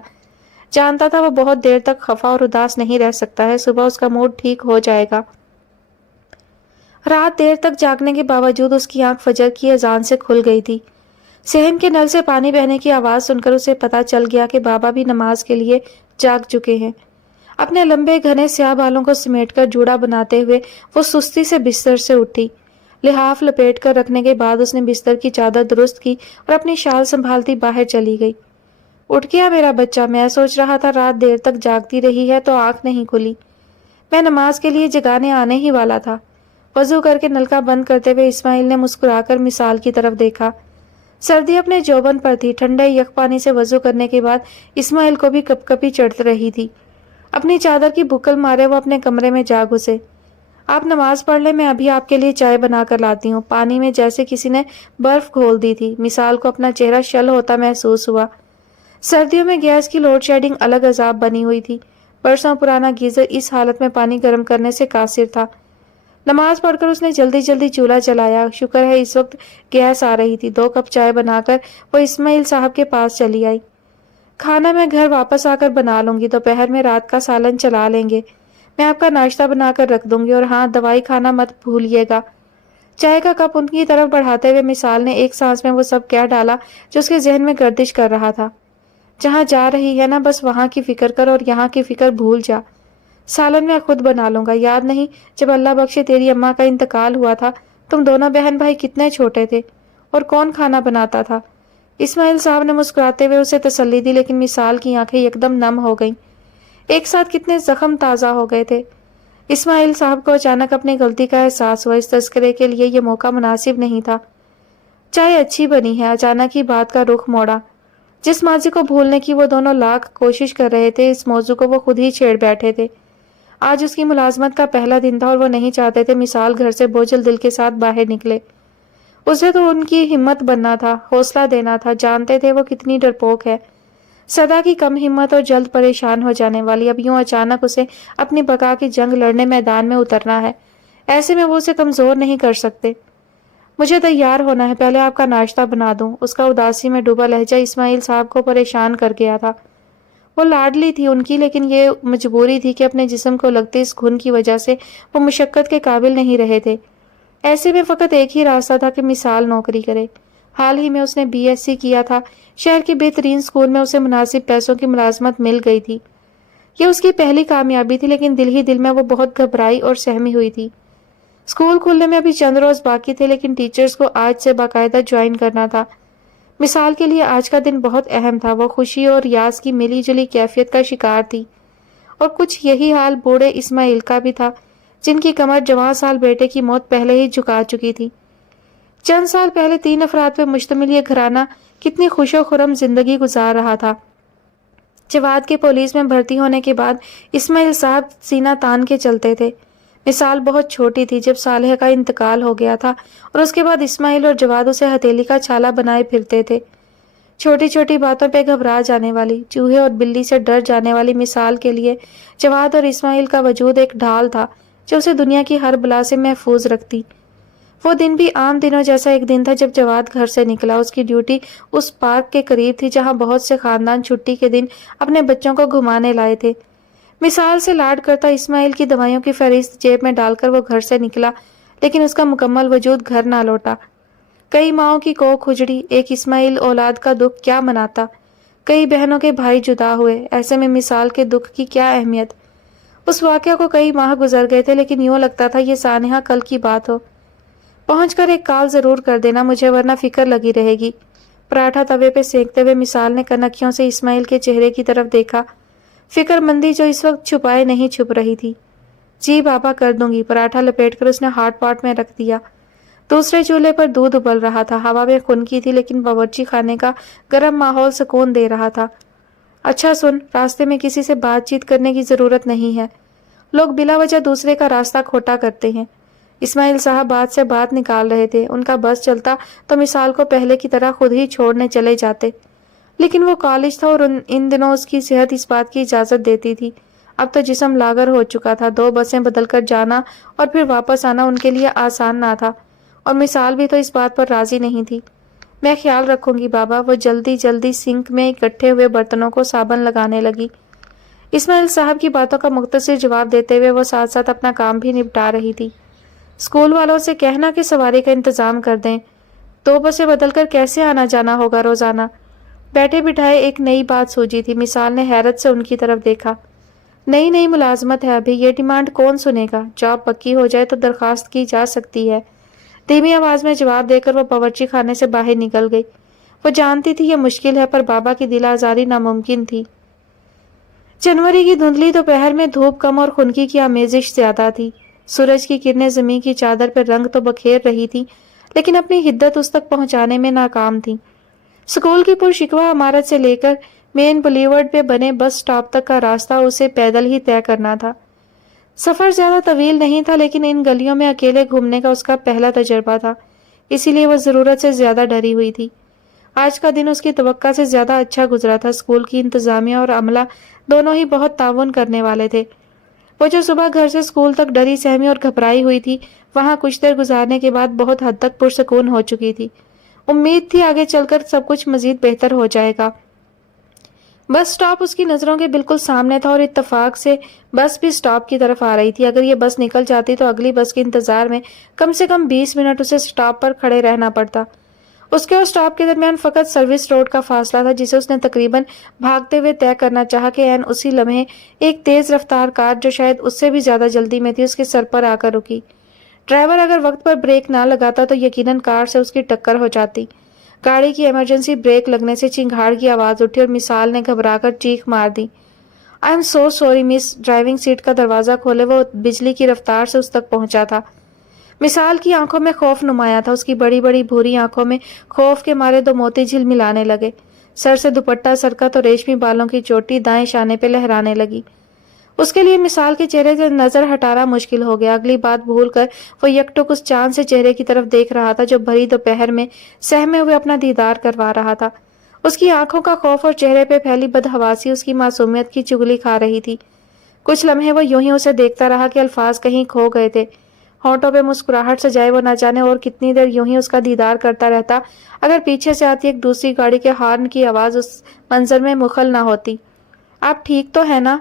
جانتا تھا وہ بہت دیر تک خفا اور اداس نہیں رہ سکتا ہے، صبح اس کا موڈ ٹھیک ہو جائے گا۔ رات دیر تک جاگنے کے باوجود اس کی آنکھ فجر کی اذان سے کھل گئی تھی۔ صحن کے نل سے پانی بہنے کی آواز سن کر اسے پتا چل گیا کہ بابا بھی نماز کے لیے جاگ چکے ہیں۔ اپنے لمبے گھنے سیاہ بالوں کو سمیٹ کر جوڑا بناتے ہوئے وہ سستی سے بستر سے اٹھی۔ لحاف لپیٹ کر رکھنے کے بعد اس نے بستر کی چادر درست کی اور اپنی شال سنبھالتی باہر چلی گئی۔ اٹھ گیا میرا بچہ؟ میں سوچ رہا تھا رات دیر تک جاگتی رہی ہے تو آنکھ نہیں کھلی۔ میں نماز کے لیے جگانے آنے ہی والا تھا۔ وضو کر کے نلکا بند کرتے ہوئے اسماعیل نے مسکرا کر مثال کی طرف دیکھا۔ سردی اپنے جوبن پر تھی۔ ٹھنڈے یک پانی سے وضو کرنے کے بعد اسماعیل کو بھی کپ کپی چڑھ رہی تھی۔ اپنی چادر کی بکل مارے وہ اپنے کمرے میں جا گھسے۔ آپ نماز پڑھ لیں، میں ابھی آپ کے لیے چائے بنا کر لاتی ہوں۔ پانی میں جیسے کسی نے برف گھول دی تھی۔ مثال کو اپنا چہرہ شل ہوتا محسوس ہوا۔ سردیوں میں گیس کی لوڈ شیڈنگ الگ عذاب بنی ہوئی تھی۔ برسوں پرانا گیزر اس حالت میں پانی گرم کرنے سے قاصر تھا۔ نماز پڑھ کر اس نے جلدی جلدی چولہا چلایا۔ شکر ہے اس وقت گیس آ رہی تھی۔ 2 کپ چائے بنا کر وہ اسماعیل صاحب کے پاس چلی آئی۔ کھانا میں گھر واپس آ کر بنا لوں گی، دوپہر میں رات کا سالن چلا لیں گے۔ میں آپ کا ناشتہ بنا کر رکھ دوں گی، اور ہاں دوائی کھانا مت بھولیے گا۔ چائے کا کپ ان کی طرف بڑھاتے ہوئے مثال نے ایک سانس میں وہ سب کہہ ڈالا جو اس کے ذہن میں گردش کر رہا تھا۔ جہاں جا رہی ہے نا، بس وہاں کی فکر کر اور یہاں کی فکر بھول جا۔ سالن میں خود بنا لوں گا۔ یاد نہیں جب اللہ بخشے تیری اماں کا انتقال ہوا تھا، تم دونوں بہن بھائی کتنے چھوٹے تھے، اور کون کھانا بناتا تھا؟ اسماعیل صاحب نے مسکراتے ہوئے اسے تسلی دی، لیکن مثال کی آنکھیں یکدم نم ہو گئیں۔ ایک ساتھ کتنے زخم تازہ ہو گئے تھے۔ اسماعیل صاحب کو اچانک اپنی غلطی کا احساس ہوا۔ اس تذکرے کے لیے یہ موقع مناسب نہیں تھا۔ چائے اچھی بنی ہے، اچانک ہی بات کا رخ موڑا۔ جس ماضی کو بھولنے کی وہ دونوں لاکھ کوشش کر رہے تھے، اس موضوع کو وہ خود ہی چھیڑ بیٹھے تھے۔ آج اس کی ملازمت کا پہلا دن تھا اور وہ نہیں چاہتے تھے مثال گھر سے بوجھل دل کے ساتھ باہر نکلے۔ اسے تو ان کی ہمت بننا تھا، حوصلہ دینا تھا۔ جانتے تھے وہ کتنی ڈرپوک ہے، سدا کی کم ہمت اور جلد پریشان ہو جانے والی۔ اب یوں اچانک اسے اپنی بقا کی جنگ لڑنے میدان میں اترنا ہے، ایسے میں وہ اسے کمزور نہیں کر سکتے۔ مجھے تیار ہونا ہے، پہلے آپ کا ناشتہ بنا دوں۔ اس کا اداسی میں ڈوبا لہجہ اسماعیل صاحب کو پریشان کر گیا تھا۔ وہ لاڈلی تھی ان کی، لیکن یہ مجبوری تھی کہ اپنے جسم کو لگتے اس گھن کی وجہ سے وہ مشقت کے قابل نہیں رہے تھے۔ ایسے میں فقط ایک ہی راستہ تھا کہ مثال نوکری کرے۔ حال ہی میں اس نے BSc کیا تھا، شہر کے بہترین سکول میں اسے مناسب پیسوں کی ملازمت مل گئی تھی۔ یہ اس کی پہلی کامیابی تھی، لیکن دل ہی دل میں وہ بہت گھبرائی اور سہمی ہوئی تھی۔ سکول کھلنے میں ابھی چند روز باقی تھے، لیکن ٹیچرز کو آج سے باقاعدہ جوائن کرنا تھا۔ مثال کے لیے آج کا دن بہت اہم تھا۔ وہ خوشی اور یاس کی ملی جلی کیفیت کا شکار تھی، اور کچھ یہی حال بوڑھے اسماعیل کا بھی تھا، جن کی کمر جوان سال بیٹے کی موت پہلے ہی جھکا چکی تھی۔ چند سال پہلے 3 افراد پر مشتمل یہ گھرانہ کتنی خوش و خرم زندگی گزار رہا تھا۔ جواد کے پولیس میں بھرتی ہونے کے بعد اسماعیل صاحب سینہ تان کے چلتے تھے۔ مثال بہت چھوٹی تھی جب صالح کا انتقال ہو گیا تھا، اور اس کے بعد اسماعیل اور جواد اسے ہتھیلی کا چھالا بنائے پھرتے تھے۔ چھوٹی چھوٹی باتوں پہ گھبرا جانے والی، چوہے اور بلی سے ڈر جانے والی مثال کے لیے جواد اور اسماعیل کا وجود ایک ڈھال تھا جو اسے دنیا کی ہر بلا سے محفوظ رکھتی۔ وہ دن بھی عام دنوں جیسا ایک دن تھا جب جواد گھر سے نکلا۔ اس کی ڈیوٹی اس پارک کے قریب تھی جہاں بہت سے خاندان چھٹی کے دن اپنے بچوں کو گھمانے لائے تھے۔ مثال سے لاڈ کرتا اسماعیل کی دوائیوں کی فہرست جیب میں ڈال کر وہ گھر سے نکلا، لیکن اس کا مکمل وجود گھر نہ لوٹا۔ کئی ماؤں کی کوکھ اجڑی، ایک اسماعیل اولاد کا دکھ کیا مناتا۔ کئی بہنوں کے بھائی جدا ہوئے، ایسے میں مثال کے دکھ کی کیا اہمیت۔ اس واقعہ کو کئی ماہ گزر گئے تھے، لیکن یوں لگتا تھا یہ سانحہ کل کی بات ہو۔ پہنچ کر ایک کال ضرور کر دینا مجھے، ورنہ فکر لگی رہے گی۔ پراٹھا توے پہ سینکتے ہوئے مثال نے کنکھیوں سے اسماعیل کے چہرے کی طرف دیکھا، فکر مندی جو اس وقت چھپائے نہیں چھپ رہی تھی۔ جی بابا کر دوں گی۔ پراٹھا لپیٹ کر اس نے ہاٹ پاٹ میں رکھ دیا۔ دوسرے چولہے پر دودھ ابل رہا تھا، ہوا میں خنکی تھی، لیکن باورچی خانے کا گرم ماحول سکون دے رہا تھا۔ اچھا سن، راستے میں کسی سے بات چیت کرنے کی ضرورت نہیں ہے۔ لوگ بلا وجہ دوسرے کا راستہ کھوٹا کرتے ہیں۔ اسماعیل صاحب بات سے بات نکال رہے تھے۔ ان کا بس چلتا تو مثال کو پہلے کی طرح خود ہی چھوڑنے چلے جاتے، لیکن وہ کالج تھا اور ان دنوں اس کی صحت اس بات کی اجازت دیتی تھی۔ اب تو جسم لاغر ہو چکا تھا، 2 بسیں بدل کر جانا اور پھر واپس آنا ان کے لیے آسان نہ تھا، اور مثال بھی تو اس بات پر راضی نہیں تھی۔ میں خیال رکھوں گی بابا۔ وہ جلدی جلدی سنک میں اکٹھے ہوئے برتنوں کو صابن لگانے لگی۔ اسماعیل صاحب کی باتوں کا مختصر جواب دیتے ہوئے وہ ساتھ ساتھ اپنا کام بھی نپٹا رہی تھی۔ اسکول والوں سے کہنا کہ سواری کا انتظام کر دیں، 2 بسیں بدل کر کیسے آنا جانا ہوگا روزانہ۔ بیٹھے بٹھائے ایک نئی بات سوچی تھی۔ مثال نے حیرت سے ان کی طرف دیکھا۔ نئی ملازمت ہے ابھی، یہ ڈیمانڈ کون سنے گا؟ جاب پکی ہو جائے تو درخواست کی جا سکتی ہے۔ دھیمی آواز میں جواب دے کر وہ باورچی خانے سے باہر نکل گئی۔ وہ جانتی تھی یہ مشکل ہے، پر بابا کی دل آزاری ناممکن تھی۔ جنوری کی دھندلی دوپہر میں دھوپ کم اور خنکی کی آمیزش زیادہ تھی۔ سورج کی کرنیں زمین کی چادر پر رنگ تو بکھیر رہی تھی، لیکن اپنی حدت اس تک پہنچانے میں ناکام تھی۔ سکول کی پرشکوہ عمارت سے لے کر مین بلیورڈ پہ بنے بس سٹاپ تک کا راستہ اسے پیدل ہی طے کرنا تھا۔ سفر زیادہ طویل نہیں تھا، لیکن ان گلیوں میں اکیلے گھومنے کا اس کا پہلا تجربہ تھا، اسی لیے وہ ضرورت سے زیادہ ڈری ہوئی تھی۔ آج کا دن اس کی توقع سے زیادہ اچھا گزرا تھا۔ اسکول کی انتظامیہ اور عملہ دونوں ہی بہت تعاون کرنے والے تھے۔ وہ جو صبح گھر سے اسکول تک ڈری سہمی اور گھبرائی ہوئی تھی، وہاں کچھ دیر گزارنے کے بعد بہت حد تک پرسکون ہو چکی تھی۔ امید تھی آگے چل کر سب کچھ مزید بہتر ہو جائے گا۔ بس سٹاپ اس کی نظروں کے بالکل سامنے تھا، اور اتفاق سے بس بھی سٹاپ کی طرف آ رہی تھی۔ اگر یہ بس نکل جاتی تو اگلی بس کے انتظار میں کم سے کم 20 منٹ اسے سٹاپ پر کھڑے رہنا پڑتا۔ اس کے اور سٹاپ کے درمیان فقط سروس روڈ کا فاصلہ تھا، جسے اس نے تقریباً بھاگتے ہوئے طے کرنا چاہا کہ عین اسی لمحے ایک تیز رفتار کار جو شاید اس سے بھی زیادہ جلدی میں تھی اس کے سر پر آ کر رکی۔ ڈرائیور اگر وقت پر بریک نہ لگاتا تو یقیناً کار سے اس کی ٹکر ہو جاتی۔ گاڑی کی ایمرجنسی بریک لگنے سے چنگھاڑ کی آواز اٹھی اور مثال نے گھبرا کر چیخ مار دی۔ I am so sorry miss. Driving seat کا دروازہ کھولے وہ بجلی کی رفتار سے اس تک پہنچا تھا۔ مثال کی آنکھوں میں خوف نمایاں تھا، اس کی بڑی بڑی بھوری آنکھوں میں خوف کے مارے دو موتی جھلملانے لگے۔ سر سے دوپٹہ سرکا تو ریشمی بالوں کی چوٹی دائیں شانے پہ لہرانے لگی۔ اس کے لیے مثال کے چہرے سے نظر ہٹانا مشکل ہو گیا۔ اگلی بات بھول کر وہ یکٹک اس چاند سے چہرے کی طرف دیکھ رہا تھا جو بھری دوپہر میں سہمے ہوئے اپنا دیدار کروا رہا تھا۔ اس کی آنکھوں کا خوف اور چہرے پہ پھیلی بدحواسی اس کی معصومیت کی چگلی کھا رہی تھی۔ کچھ لمحے وہ یوں ہی اسے دیکھتا رہا کہ الفاظ کہیں کھو گئے تھے، ہونٹوں پہ مسکراہٹ سجائے وہ نہ جانے اور کتنی دیر یوں ہی اس کا دیدار کرتا رہتا اگر پیچھے سے آتی ایک دوسری گاڑی کے ہارن کی آواز اس منظر میں مخل نہ ہوتی۔ آپ ٹھیک تو ہے نا؟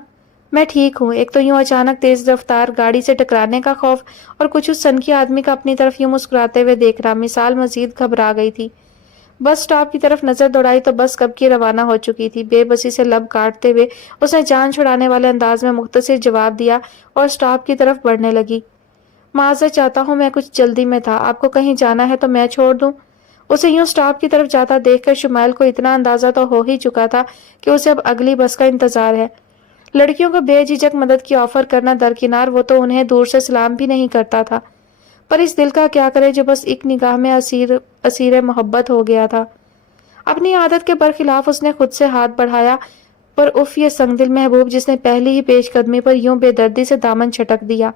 میں ٹھیک ہوں۔ ایک تو یوں اچانک تیز رفتار گاڑی سے ٹکرانے کا خوف اور کچھ اس سنکی آدمی کا اپنی طرف یوں مسکراتے ہوئے دیکھ رہا۔ مثال مزید گھبرا گئی تھی۔ بس سٹاپ کی طرف نظر دوڑائی تو بس کب کی روانہ ہو چکی تھی۔ بے بسی سے لب کاٹتے ہوئے اس نے جان چھڑانے والے انداز میں مختصر جواب دیا اور سٹاپ کی طرف بڑھنے لگی۔ معذرت چاہتا ہوں، میں کچھ جلدی میں تھا۔ آپ کو کہیں جانا ہے تو میں چھوڑ دوں؟ اسے یوں سٹاپ کی طرف جاتا دیکھ کر شمائل کو اتنا اندازہ تو ہو ہی چکا تھا کہ اسے اب اگلی بس کا انتظار ہے۔ لڑکیوں کو بے جھجک مدد کی آفر کرنا درکنار، وہ تو انہیں دور سے سلام بھی نہیں کرتا تھا، پر اس دل کا کیا کرے جو بس ایک نگاہ میں اسیر محبت ہو گیا تھا۔ اپنی عادت کے برخلاف اس نے خود سے ہاتھ بڑھایا، پر اف یہ سنگ دل محبوب جس نے پہلی ہی پیش قدمی پر یوں بے دردی سے دامن چھٹک دیا۔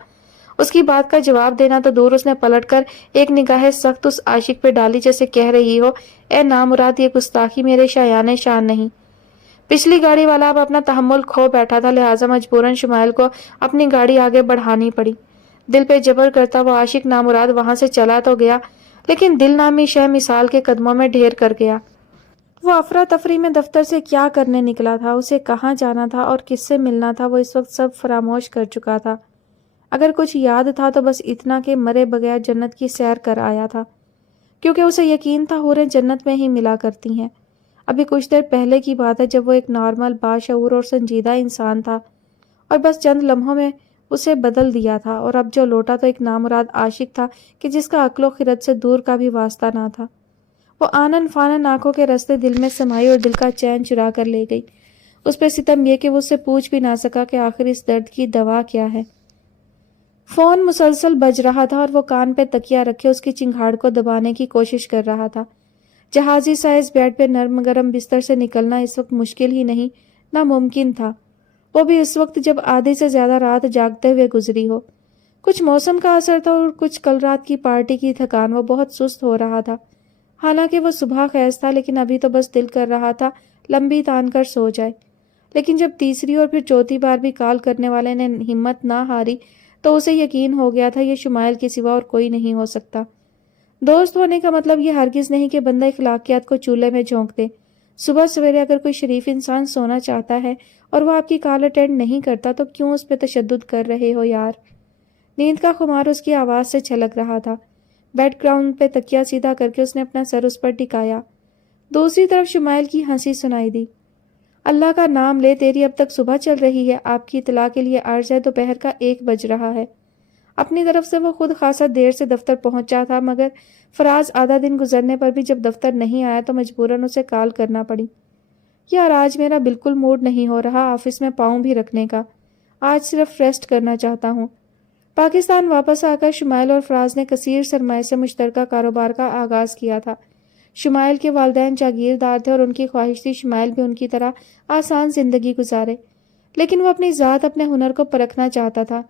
اس کی بات کا جواب دینا تو دور، اس نے پلٹ کر ایک نگاہ سخت اس عاشق پہ ڈالی جیسے کہہ رہی ہو، اے نامراد یہ گستاخی میرے شایان شان نہیں۔ پچھلی گاڑی والا اب اپنا تحمل کھو بیٹھا تھا، لہٰذا مجبوراً شمائل کو اپنی گاڑی آگے بڑھانی پڑی۔ دل پہ جبر کرتا وہ عاشق نامراد وہاں سے چلا تو گیا، لیکن دل نامی شے مثال کے قدموں میں ڈھیر کر گیا۔ وہ افراتفری میں دفتر سے کیا کرنے نکلا تھا، اسے کہاں جانا تھا اور کس سے ملنا تھا، وہ اس وقت سب فراموش کر چکا تھا۔ اگر کچھ یاد تھا تو بس اتنا کہ مرے بغیر جنت کی سیر کر آیا تھا، کیونکہ اسے یقین تھا حوریں جنت میں ہی ملا کرتی ہیں۔ ابھی کچھ دیر پہلے کی بات ہے جب وہ ایک نارمل، باشعور اور سنجیدہ انسان تھا اور بس چند لمحوں میں اسے بدل دیا تھا، اور اب جو لوٹا تو ایک نامراد عاشق تھا کہ جس کا عقل و خرد سے دور کا بھی واسطہ نہ تھا۔ وہ آنن فانن آنکھوں کے رستے دل میں سمائی اور دل کا چین چرا کر لے گئی۔ اس پہ ستم یہ کہ وہ اس سے پوچھ بھی نہ سکا کہ آخر اس درد کی دوا کیا ہے۔ فون مسلسل بج رہا تھا اور وہ کان پہ تکیہ رکھے اس کی چنگھاڑ کو دبانے کی کوشش کر رہا تھا۔ جہازی سائز بیڈ پہ نرم گرم بستر سے نکلنا اس وقت مشکل ہی نہیں، ناممکن تھا، وہ بھی اس وقت جب آدھی سے زیادہ رات جاگتے ہوئے گزری ہو۔ کچھ موسم کا اثر تھا اور کچھ کل رات کی پارٹی کی تھکان، وہ بہت سست ہو رہا تھا۔ حالانکہ وہ صبح خیز تھا، لیکن ابھی تو بس دل کر رہا تھا لمبی تان کر سو جائے۔ لیکن جب تیسری اور پھر چوتھی بار بھی کال کرنے والے نے ہمت نہ ہاری تو اسے یقین ہو گیا تھا یہ شمائل کے سوا اور کوئی نہیں ہو سکتا۔ دوست ہونے کا مطلب یہ ہرگز نہیں کہ بندہ اخلاقیات کو چولہے میں جھونک دے۔ صبح سویرے اگر کوئی شریف انسان سونا چاہتا ہے اور وہ آپ کی کال اٹینڈ نہیں کرتا تو کیوں اس پہ تشدد کر رہے ہو یار؟ نیند کا خمار اس کی آواز سے چھلک رہا تھا۔ بیڈ گراؤنڈ پہ تکیہ سیدھا کر کے اس نے اپنا سر اس پر ٹکایا۔ دوسری طرف شمائل کی ہنسی سنائی دی۔ اللہ کا نام لے، تیری اب تک صبح چل رہی ہے۔ آپ کی اطلاع کے لیے عرض ہے دوپہر کا 1 بج رہا ہے۔ اپنی طرف سے وہ خود خاصا دیر سے دفتر پہنچا تھا، مگر فراز آدھا دن گزرنے پر بھی جب دفتر نہیں آیا تو مجبوراً اسے کال کرنا پڑی۔ یار آج میرا بالکل موڈ نہیں ہو رہا آفس میں پاؤں بھی رکھنے کا، آج صرف ریسٹ کرنا چاہتا ہوں۔ پاکستان واپس آ کر شمائل اور فراز نے کثیر سرمائے سے مشترکہ کاروبار کا آغاز کیا تھا۔ شمائل کے والدین جاگیردار تھے اور ان کی خواہش تھی شمائل بھی ان کی طرح آسان زندگی گزارے، لیکن وہ اپنی ذات اپنے ہنر کو پرکھنا چاہتا تھا۔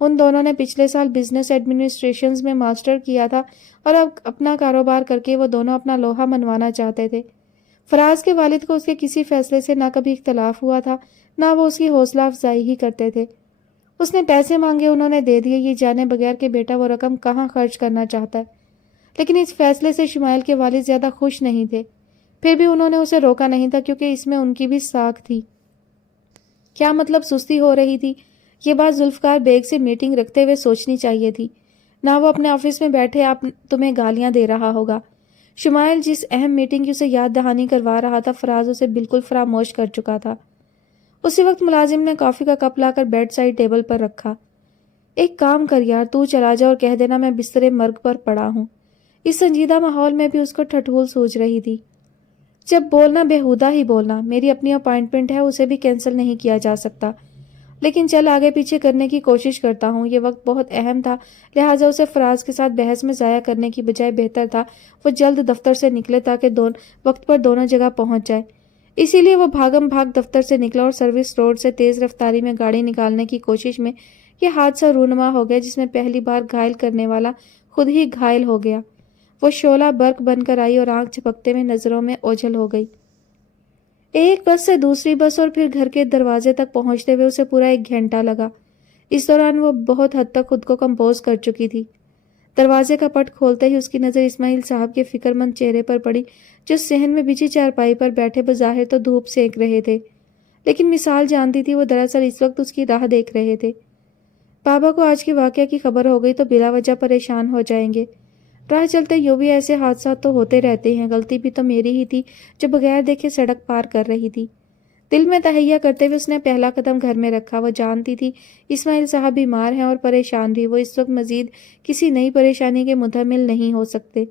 ان دونوں نے پچھلے سال بزنس ایڈمنسٹریشنز میں ماسٹر کیا تھا اور اب اپنا کاروبار کر کے وہ دونوں اپنا لوہا منوانا چاہتے تھے۔ فراز کے والد کو اس کے کسی فیصلے سے نہ کبھی اختلاف ہوا تھا، نہ وہ اس کی حوصلہ افزائی ہی کرتے تھے۔ اس نے پیسے مانگے، انہوں نے دے دیے، یہ جانے بغیر کہ بیٹا وہ رقم کہاں خرچ کرنا چاہتا ہے۔ لیکن اس فیصلے سے شمائل کے والد زیادہ خوش نہیں تھے، پھر بھی انہوں نے اسے روکا نہیں تھا کیونکہ اس میں ان کی بھی ساکھ تھی۔ کیا مطلب سستی ہو رہی تھی؟ یہ بات ذوالفقار بیگ سے میٹنگ رکھتے ہوئے سوچنی چاہیے تھی، نہ وہ اپنے آفس میں بیٹھے آپ تمہیں گالیاں دے رہا ہوگا۔ شمائل جس اہم میٹنگ کی اسے یاد دہانی کروا رہا تھا فراز اسے بالکل فراموش کر چکا تھا۔ اسی وقت ملازم نے کافی کا کپ لا کر بیڈ سائڈ ٹیبل پر رکھا۔ ایک کام کر یار، تو چلا جا اور کہہ دینا میں بستر مرگ پر پڑا ہوں۔ اس سنجیدہ ماحول میں بھی اس کو ٹھٹھول سوچ رہی تھی۔ جب بولنا بیہودہ ہی بولنا، میری اپنی اپائنٹمنٹ ہے، اسے بھی کینسل نہیں کیا جا سکتا، لیکن چل آگے پیچھے کرنے کی کوشش کرتا ہوں۔ یہ وقت بہت اہم تھا، لہٰذا اسے فراز کے ساتھ بحث میں ضائع کرنے کی بجائے بہتر تھا وہ جلد دفتر سے نکلے تاکہ وقت پر دونوں جگہ پہنچ جائے۔ اسی لیے وہ بھاگم بھاگ دفتر سے نکلا اور سروس روڈ سے تیز رفتاری میں گاڑی نکالنے کی کوشش میں یہ حادثہ رونما ہو گیا جس میں پہلی بار گھائل کرنے والا خود ہی گھائل ہو گیا۔ وہ شعلہ برق بن کر آئی اور آنکھ جھپکتے میں نظروں میں اوجھل ہو گئی۔ ایک بس سے دوسری بس اور پھر گھر کے دروازے تک پہنچتے ہوئے اسے پورا 1 گھنٹہ لگا۔ اس دوران وہ بہت حد تک خود کو کمپوز کر چکی تھی۔ دروازے کا پٹ کھولتے ہی اس کی نظر اسماعیل صاحب کے فکر مند چہرے پر پڑی جو صحن میں بچھی چارپائی پر بیٹھے بظاہر تو دھوپ سینک رہے تھے، لیکن مثال جانتی تھی وہ دراصل اس وقت اس کی راہ دیکھ رہے تھے۔ بابا کو آج کے واقعہ کی خبر ہو گئی تو بلا وجہ پریشان ہو جائیں گے۔ راہ چلتے یوں بھی ایسے حادثات تو ہوتے رہتے ہیں، غلطی بھی تو میری ہی تھی جو بغیر دیکھے سڑک پار کر رہی تھی۔ دل میں تہیہ کرتے ہوئے اس نے پہلا قدم گھر میں رکھا۔ وہ جانتی تھی اسماعیل صاحب بیمار ہیں اور پریشان بھی، وہ اس وقت مزید کسی نئی پریشانی کے متحمل نہیں ہو سکتے۔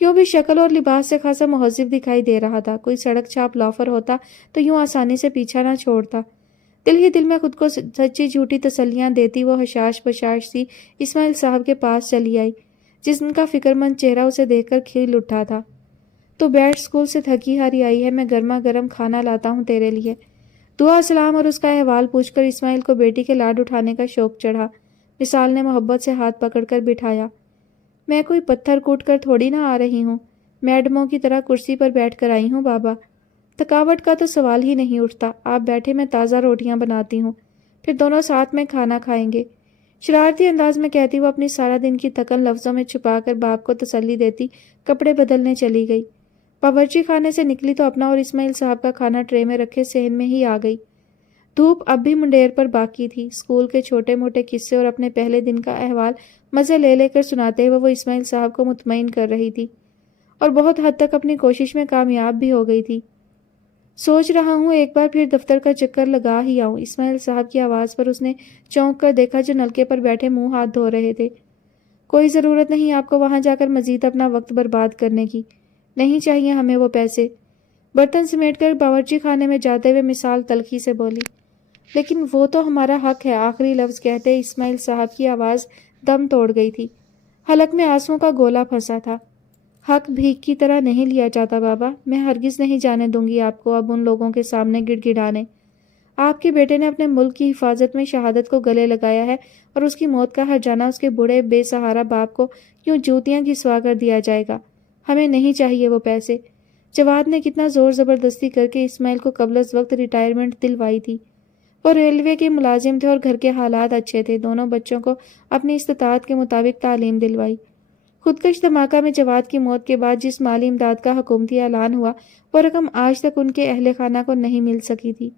یوں بھی شکل اور لباس سے خاصا مہذب دکھائی دے رہا تھا، کوئی سڑک چھاپ لافر ہوتا تو یوں آسانی سے پیچھا نہ چھوڑتا۔ دل ہی دل میں خود کو سچی جھوٹی تسلیاں دیتی وہ حشاش بشاش سی اسماعیل صاحب کے پاس چلی آئی، جن کا فکر مند چہرہ اسے دیکھ کر کھل اٹھا تھا۔ تو بیٹھ، اسکول سے تھکی ہاری آئی ہے، میں گرما گرم کھانا لاتا ہوں تیرے لیے۔ دعا سلام اور اس کا احوال پوچھ کر اسماعیل کو بیٹی کے لاڈ اٹھانے کا شوق چڑھا۔ مثال نے محبت سے ہاتھ پکڑ کر بٹھایا۔ میں کوئی پتھر کوٹ کر تھوڑی نہ آ رہی ہوں، میڈموں کی طرح کرسی پر بیٹھ کر آئی ہوں بابا۔ تھکاوٹ کا تو سوال ہی نہیں اٹھتا، آپ بیٹھے، میں تازہ روٹیاں بناتی ہوں، پھر دونوں ساتھ میں کھانا کھائیں گے۔ شرارتی انداز میں کہتی وہ اپنی سارا دن کی تھکن لفظوں میں چھپا کر باپ کو تسلی دیتی کپڑے بدلنے چلی گئی۔ باورچی خانے سے نکلی تو اپنا اور اسماعیل صاحب کا کھانا ٹرے میں رکھے صحن میں ہی آ گئی۔ دھوپ اب بھی منڈیر پر باقی تھی۔ اسکول کے چھوٹے موٹے قصے اور اپنے پہلے دن کا احوال مزے لے کر سناتے ہوئے وہ اسماعیل صاحب کو مطمئن کر رہی تھی اور بہت حد تک اپنی کوشش میں کامیاب بھی ہو گئی تھی۔ سوچ رہا ہوں ایک بار پھر دفتر کا چکر لگا ہی آؤں۔ اسماعیل صاحب کی آواز پر اس نے چونک کر دیکھا جو نلکے پر بیٹھے منہ ہاتھ دھو رہے تھے۔ کوئی ضرورت نہیں آپ کو وہاں جا کر مزید اپنا وقت برباد کرنے کی، نہیں چاہیے ہمیں وہ پیسے۔ برتن سمیٹ کر باورچی خانے میں جاتے ہوئے مثال تلخی سے بولی۔ لیکن وہ تو ہمارا حق ہے، آخری لفظ کہتے اسماعیل صاحب کی آواز دم توڑ گئی تھی، حلق میں آنسوؤں کا گولا پھنسا تھا۔ حق بھیک کی طرح نہیں لیا جاتا بابا، میں ہرگز نہیں جانے دوں گی آپ کو اب ان لوگوں کے سامنے گڑ گڑانے۔ آپ کے بیٹے نے اپنے ملک کی حفاظت میں شہادت کو گلے لگایا ہے اور اس کی موت کا ہرجانہ اس کے بوڑھے بے سہارا باپ کو کیوں جوتیاں گھسوا کر دیا جائے گا؟ ہمیں نہیں چاہیے وہ پیسے۔ جواد نے کتنا زور زبردستی کر کے اسماعیل کو قبل از وقت ریٹائرمنٹ دلوائی تھی۔ وہ ریلوے کے ملازم تھے اور گھر کے حالات اچھے تھے، دونوں بچوں کو اپنی استطاعت کے مطابق تعلیم دلوائی۔ خودکش دھماکہ میں جواد کی موت کے بعد جس مالی امداد کا حکومتی اعلان ہوا وہ رقم آج تک ان کے اہل خانہ کو نہیں مل سکی تھی۔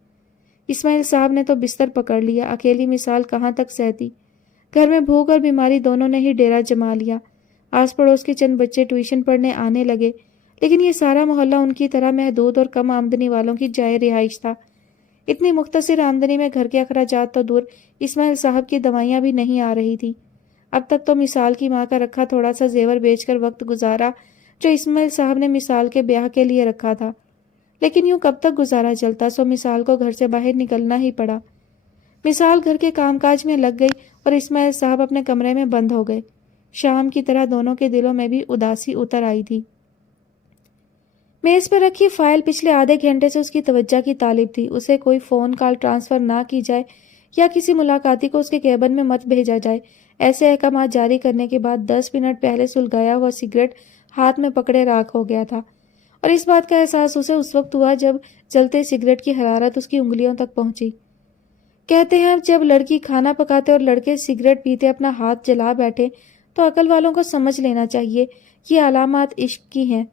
اسماعیل صاحب نے تو بستر پکڑ لیا، اکیلی مثال کہاں تک سہتی۔ گھر میں بھوک اور بیماری دونوں نے ہی ڈیرا جما لیا۔ آس پڑوس کے چند بچے ٹیوشن پڑھنے آنے لگے، لیکن یہ سارا محلہ ان کی طرح محدود اور کم آمدنی والوں کی جائے رہائش تھا۔ اتنی مختصر آمدنی میں گھر کے اخراجات تو دور، اسماعیل صاحب کی دوائیاں بھی نہیں آ رہی تھی۔ اب تک تو مثال کی ماں کا رکھا تھوڑا سا زیور بیچ کر وقت گزارا جو اسماعیل صاحب نے مثال کے بیاہ کے لیے رکھا تھا، لیکن یوں کب تک گزارا چلتا، سو مثال کو گھر سے باہر نکلنا ہی پڑا۔ مثال گھر کے کام کاج میں لگ گئی اور اسماعیل صاحب اپنے کمرے میں بند ہو گئے۔ شام کی طرح دونوں کے دلوں میں بھی اداسی اتر آئی تھی۔ میز پر رکھی فائل پچھلے آدھے گھنٹے سے اس کی توجہ کی طالب تھی۔ اسے کوئی فون کال ٹرانسفر نہ کی جائے یا کسی ملاقاتی کو اس کے کیبن میں مت بھیجا جائے، ایسے احکامات جاری کرنے کے بعد 10 منٹ پہلے سلگایا ہوا سگریٹ ہاتھ میں پکڑے راکھ ہو گیا تھا، اور اس بات کا احساس اسے اس وقت ہوا جب جلتے سگریٹ کی حرارت اس کی انگلیوں تک پہنچی۔ کہتے ہیں جب لڑکی کھانا پکاتے اور لڑکے سگریٹ پیتے اپنا ہاتھ جلا بیٹھے تو عقل والوں کو سمجھ لینا چاہیے یہ علامات عشق کی ہیں۔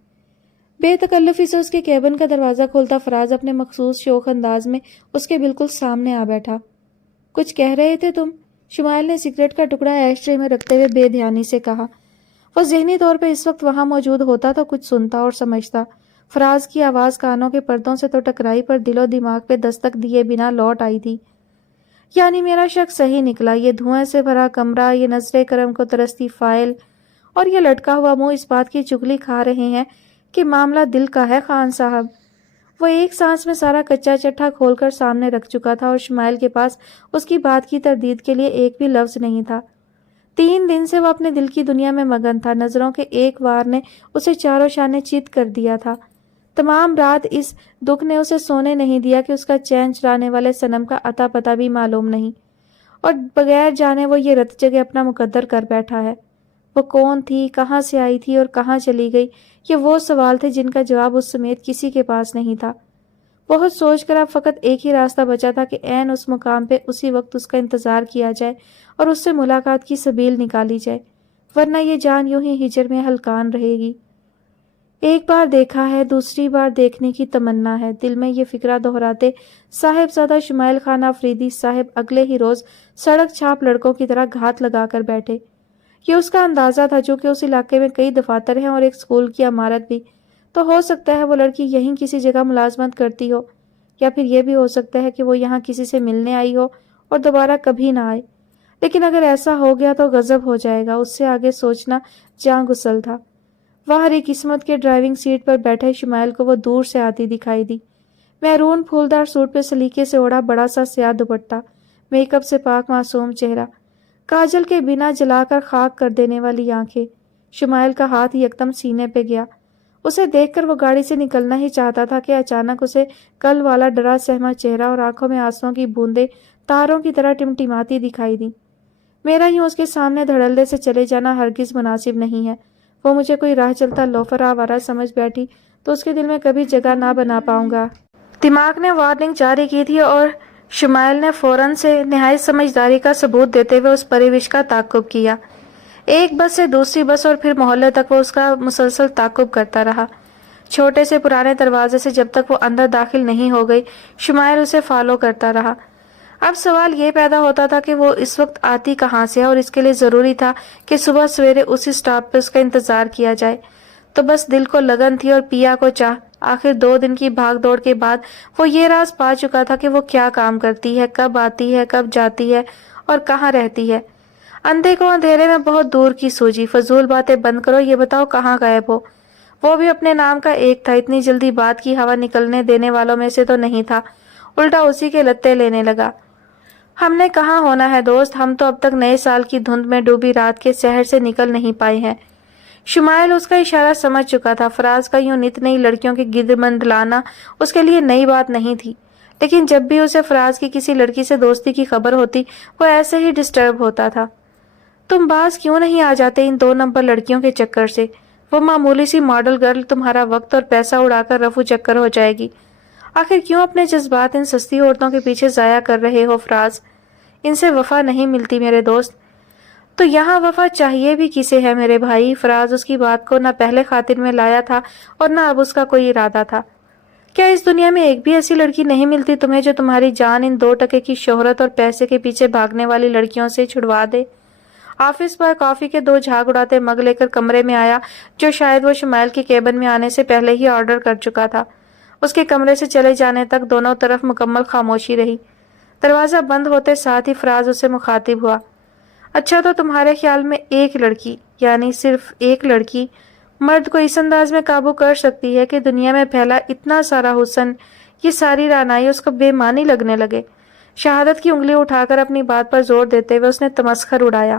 بے تکلفی سے اس کے کیبن کا دروازہ کھولتا فراز اپنے مخصوص شوخ انداز میں اس کے بالکل سامنے آ بیٹھا۔ کچھ کہہ رہے تھے تم؟ شمائل نے سگریٹ کا ٹکڑا ایش ٹرے میں رکھتے ہوئے بے دھیانی سے کہا۔ وہ ذہنی طور پہ اس وقت وہاں موجود ہوتا تو کچھ سنتا اور سمجھتا۔ فراز کی آواز کانوں کے پردوں سے تو ٹکرائی پر دل و دماغ پہ دستک دیے بنا لوٹ آئی تھی۔ یعنی میرا شک صحیح نکلا، یہ دھوئیں سے بھرا کمرہ، یہ نظر کرم کو ترستی فائل اور یہ لٹکا ہوا منہ اس بات کی چگلی کھا رہے ہیں کہ معاملہ دل کا ہے خان صاحب۔ وہ ایک سانس میں سارا کچا چٹھا کھول کر سامنے رکھ چکا تھا اور شمائل کے پاس اس کی بات کی تردید کے لیے ایک بھی لفظ نہیں تھا۔ 3 دن سے وہ اپنے دل کی دنیا میں مگن تھا۔ نظروں کے ایک وار نے اسے چاروں شانے چیت کر دیا تھا۔ تمام رات اس دکھ نے اسے سونے نہیں دیا کہ اس کا چین چرانے والے صنم کا اتا پتہ بھی معلوم نہیں، اور بغیر جانے وہ یہ رت جگہ اپنا مقدر کر بیٹھا ہے۔ وہ کون تھی، کہاں سے آئی تھی اور کہاں چلی گئی، یہ وہ سوال تھے جن کا جواب اس سمیت کسی کے پاس نہیں تھا۔ بہت سوچ کر اب فقط ایک ہی راستہ بچا تھا کہ عین اس مقام پہ اسی وقت اس کا انتظار کیا جائے اور اس سے ملاقات کی سبیل نکالی جائے، ورنہ یہ جان یوں ہی ہجر میں ہلکان رہے گی۔ ایک بار دیکھا ہے، دوسری بار دیکھنے کی تمنا ہے۔ دل میں یہ فکرہ دہراتے صاحبزادہ شمائل خان آفریدی صاحب اگلے ہی روز سڑک چھاپ لڑکوں کی طرح گھات لگا کر بیٹھے۔ یہ اس کا اندازہ تھا، چونکہ اس علاقے میں کئی دفاتر ہیں اور ایک اسکول کی عمارت بھی، تو ہو سکتا ہے وہ لڑکی یہیں کسی جگہ ملازمت کرتی ہو، یا پھر یہ بھی ہو سکتا ہے کہ وہ یہاں کسی سے ملنے آئی ہو اور دوبارہ کبھی نہ آئے۔ لیکن اگر ایسا ہو گیا تو غضب ہو جائے گا۔ اس سے آگے سوچنا جاں گسل تھا۔ ہری قسمت کے ڈرائیونگ سیٹ پر بیٹھے شمائل کو وہ دور سے آتی دکھائی دی۔ میرون پھولدار سوٹ پہ سلیقے سے اوڑھا بڑا سا سیاہ دوپٹہ، میک اپ سے پاک معصوم چہرہ، کاجل کے بنا جلا کر خاک کر دینے والی آنکھیں۔ شمائل کا ہاتھ یکدم سینے پہ گیا۔ اسے دیکھ کر وہ گاڑی سے نکلنا ہی چاہتا تھا کہ اچانک اسے کل والا ڈرا سہما چہرہ اور آنکھوں میں آنسوؤں کی بوندیں تاروں کی طرح ٹمٹماتی دکھائی دی۔ میرا یوں اس کے سامنے دھڑلے سے چلے جانا ہرگز مناسب نہیں ہے۔ وہ مجھے کوئی راہ چلتا لوفر آوارہ سمجھ بیٹھی تو اس کے دل میں کبھی جگہ نہ بنا پاؤں گا۔ دماغ نے وارننگ جاری کی تھی اور شمائل نے فوراً سے نہایت سمجھداری کا ثبوت دیتے ہوئے اس پریوش کا تعاقب کیا۔ ایک بس سے دوسری بس اور پھر محلے تک وہ اس کا مسلسل تعاقب کرتا رہا۔ چھوٹے سے پرانے دروازے سے جب تک وہ اندر داخل نہیں ہو گئی، شمائل اسے فالو کرتا رہا۔ اب سوال یہ پیدا ہوتا تھا کہ وہ اس وقت آتی کہاں سے ہے، اور اس کے لیے ضروری تھا کہ صبح سویرے اسی سٹاپ پہ اس کا انتظار کیا جائے۔ تو بس دل کو لگن تھی اور پیا کو چاہ۔ آخر 2 دن کی بھاگ دوڑ کے بعد وہ یہ راز پا چکا تھا کہ وہ کیا کام کرتی ہے، کب آتی ہے، کب جاتی ہے اور کہاں رہتی ہے۔ اندھے کو اندھیرے میں بہت دور کی سوجی۔ فضول باتیں بند کرو، یہ بتاؤ کہاں غائب ہو۔ وہ بھی اپنے نام کا ایک تھا، اتنی جلدی بات کی ہوا نکلنے دینے والوں میں سے تو نہیں تھا، الٹا اسی کے لتے لینے لگا۔ ہم نے کہاں ہونا ہے دوست، ہم تو اب تک نئے سال کی دھند میں ڈوبی رات کے سحر سے نکل نہیں پائے ہیں۔ شمائل اس کا اشارہ سمجھ چکا تھا۔ فراز کا یوں نت نئی لڑکیوں کے گرد منڈلانا اس کے لیے نئی بات نہیں تھی، لیکن جب بھی اسے فراز کی کسی لڑکی سے دوستی کی خبر ہوتی وہ ایسے ہی ڈسٹرب ہوتا تھا۔ تم باز کیوں نہیں آ جاتے ان 2 نمبر لڑکیوں کے چکر سے؟ وہ معمولی سی ماڈل گرل تمہارا وقت اور پیسہ اڑا کر رفو چکر ہو جائے گی۔ آخر کیوں اپنے جذبات ان سستی عورتوں کے پیچھے ضائع کر رہے ہو فراز؟ ان سے وفا نہیں ملتی میرے دوست۔ تو یہاں وفا چاہیے بھی کسے ہے میرے بھائی؟ فراز اس کی بات کو نہ پہلے خاطر میں لایا تھا اور نہ اب اس کا کوئی ارادہ تھا۔ کیا اس دنیا میں ایک بھی ایسی لڑکی نہیں ملتی تمہیں جو تمہاری جان ان 2 ٹکے کی شہرت اور پیسے کے پیچھے بھاگنے والی لڑکیوں سے چھڑوا دے؟ آفس بوائے کافی کے 2 جھاگ اڑاتے مگ لے کر کمرے میں آیا، جو شاید وہ شمائل کے کیبن میں آنے سے پہلے ہی آرڈر کر چکا تھا۔ اس کے کمرے سے چلے جانے تک دونوں طرف مکمل خاموشی رہی۔ دروازہ بند ہوتے ساتھ ہی فراز اسے مخاطب ہوا۔ اچھا، تو تمہارے خیال میں ایک لڑکی، یعنی صرف ایک لڑکی، مرد کو اس انداز میں قابو کر سکتی ہے کہ دنیا میں پھیلا اتنا سارا حسن، یہ ساری رعنائی اس کو بے معنی لگنے لگے؟ شہادت کی انگلی اٹھا کر اپنی بات پر زور دیتے ہوئے اس نے تمسخر اڑایا۔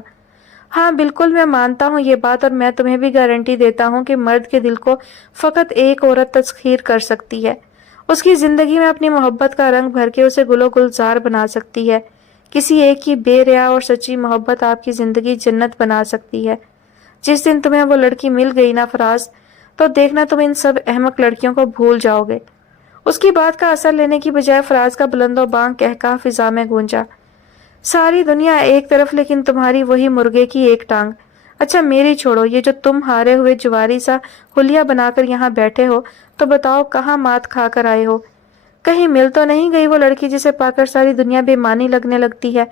ہاں بالکل، میں مانتا ہوں یہ بات، اور میں تمہیں بھی گارنٹی دیتا ہوں کہ مرد کے دل کو فقط ایک عورت تسخیر کر سکتی ہے، اس کی زندگی میں اپنی محبت کا رنگ بھر کے اسے گل و گلزار بنا سکتی ہے۔ کسی ایک کی بے ریا اور سچی محبت آپ کی زندگی جنت بنا سکتی ہے۔ جس دن تمہیں وہ لڑکی مل گئی نا فراز، تو دیکھنا تم ان سب احمق لڑکیوں کو بھول جاؤ گے۔ اس کی بات کا اثر لینے کی بجائے فراز کا بلند و بانگ کہکہا فضا میں گونجا۔ ساری دنیا ایک طرف لیکن تمہاری وہی مرغے کی ایک ٹانگ۔ اچھا میری چھوڑو، یہ جو تم ہارے ہوئے جواری سا حلیہ بنا کر یہاں بیٹھے ہو، تو بتاؤ کہاں مات کھا کر آئے ہو؟ کہیں مل تو نہیں گئی وہ لڑکی جسے پا کر ساری دنیا بے معنی لگنے لگتی ہے؟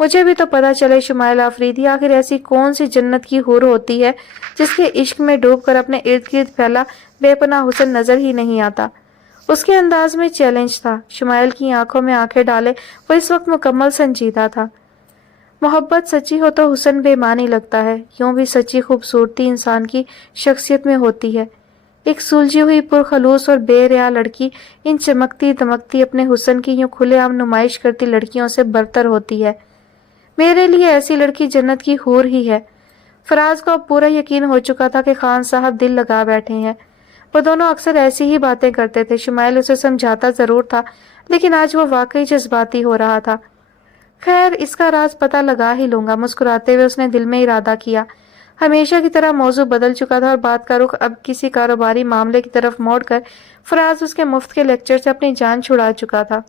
مجھے بھی تو پتا چلے شمائل آفریدی، آخر ایسی کون سی جنت کی حور ہوتی ہے جس کے عشق میں ڈوب کر اپنے ارد گرد پھیلا بے پناہ حسن نظر ہی نہیں آتا؟ اس کے انداز میں چیلنج تھا۔ شمائل کی آنکھوں میں آنکھیں ڈالے وہ اس وقت مکمل سنجیدہ تھا۔ محبت سچی ہو تو حسن بے معنی لگتا ہے، یوں بھی سچی خوبصورتی انسان کی شخصیت میں ہوتی ہے۔ ایک سلجھی ہوئی پرخلوص اور بے ریا لڑکی ان چمکتی دمکتی اپنے حسن کی یوں کھلے عام نمائش کرتی لڑکیوں سے برتر ہوتی ہے۔ میرے لیے ایسی لڑکی جنت کی حور ہی ہے۔ فراز کو اب پورا یقین ہو چکا تھا کہ خان صاحب دل لگا بیٹھے ہیں۔ وہ دونوں اکثر ایسی ہی باتیں کرتے تھے۔ شمائل اسے سمجھاتا ضرور تھا، لیکن آج وہ واقعی جذباتی ہو رہا تھا۔ خیر، اس کا راز پتہ لگا ہی لوں گا، مسکراتے ہوئے اس نے دل میں ارادہ کیا۔ ہمیشہ کی طرح موضوع بدل چکا تھا اور بات کا رخ اب کسی کاروباری معاملے کی طرف موڑ کر فراز اس کے مفت کے لیکچر سے اپنی جان چھڑا چکا تھا۔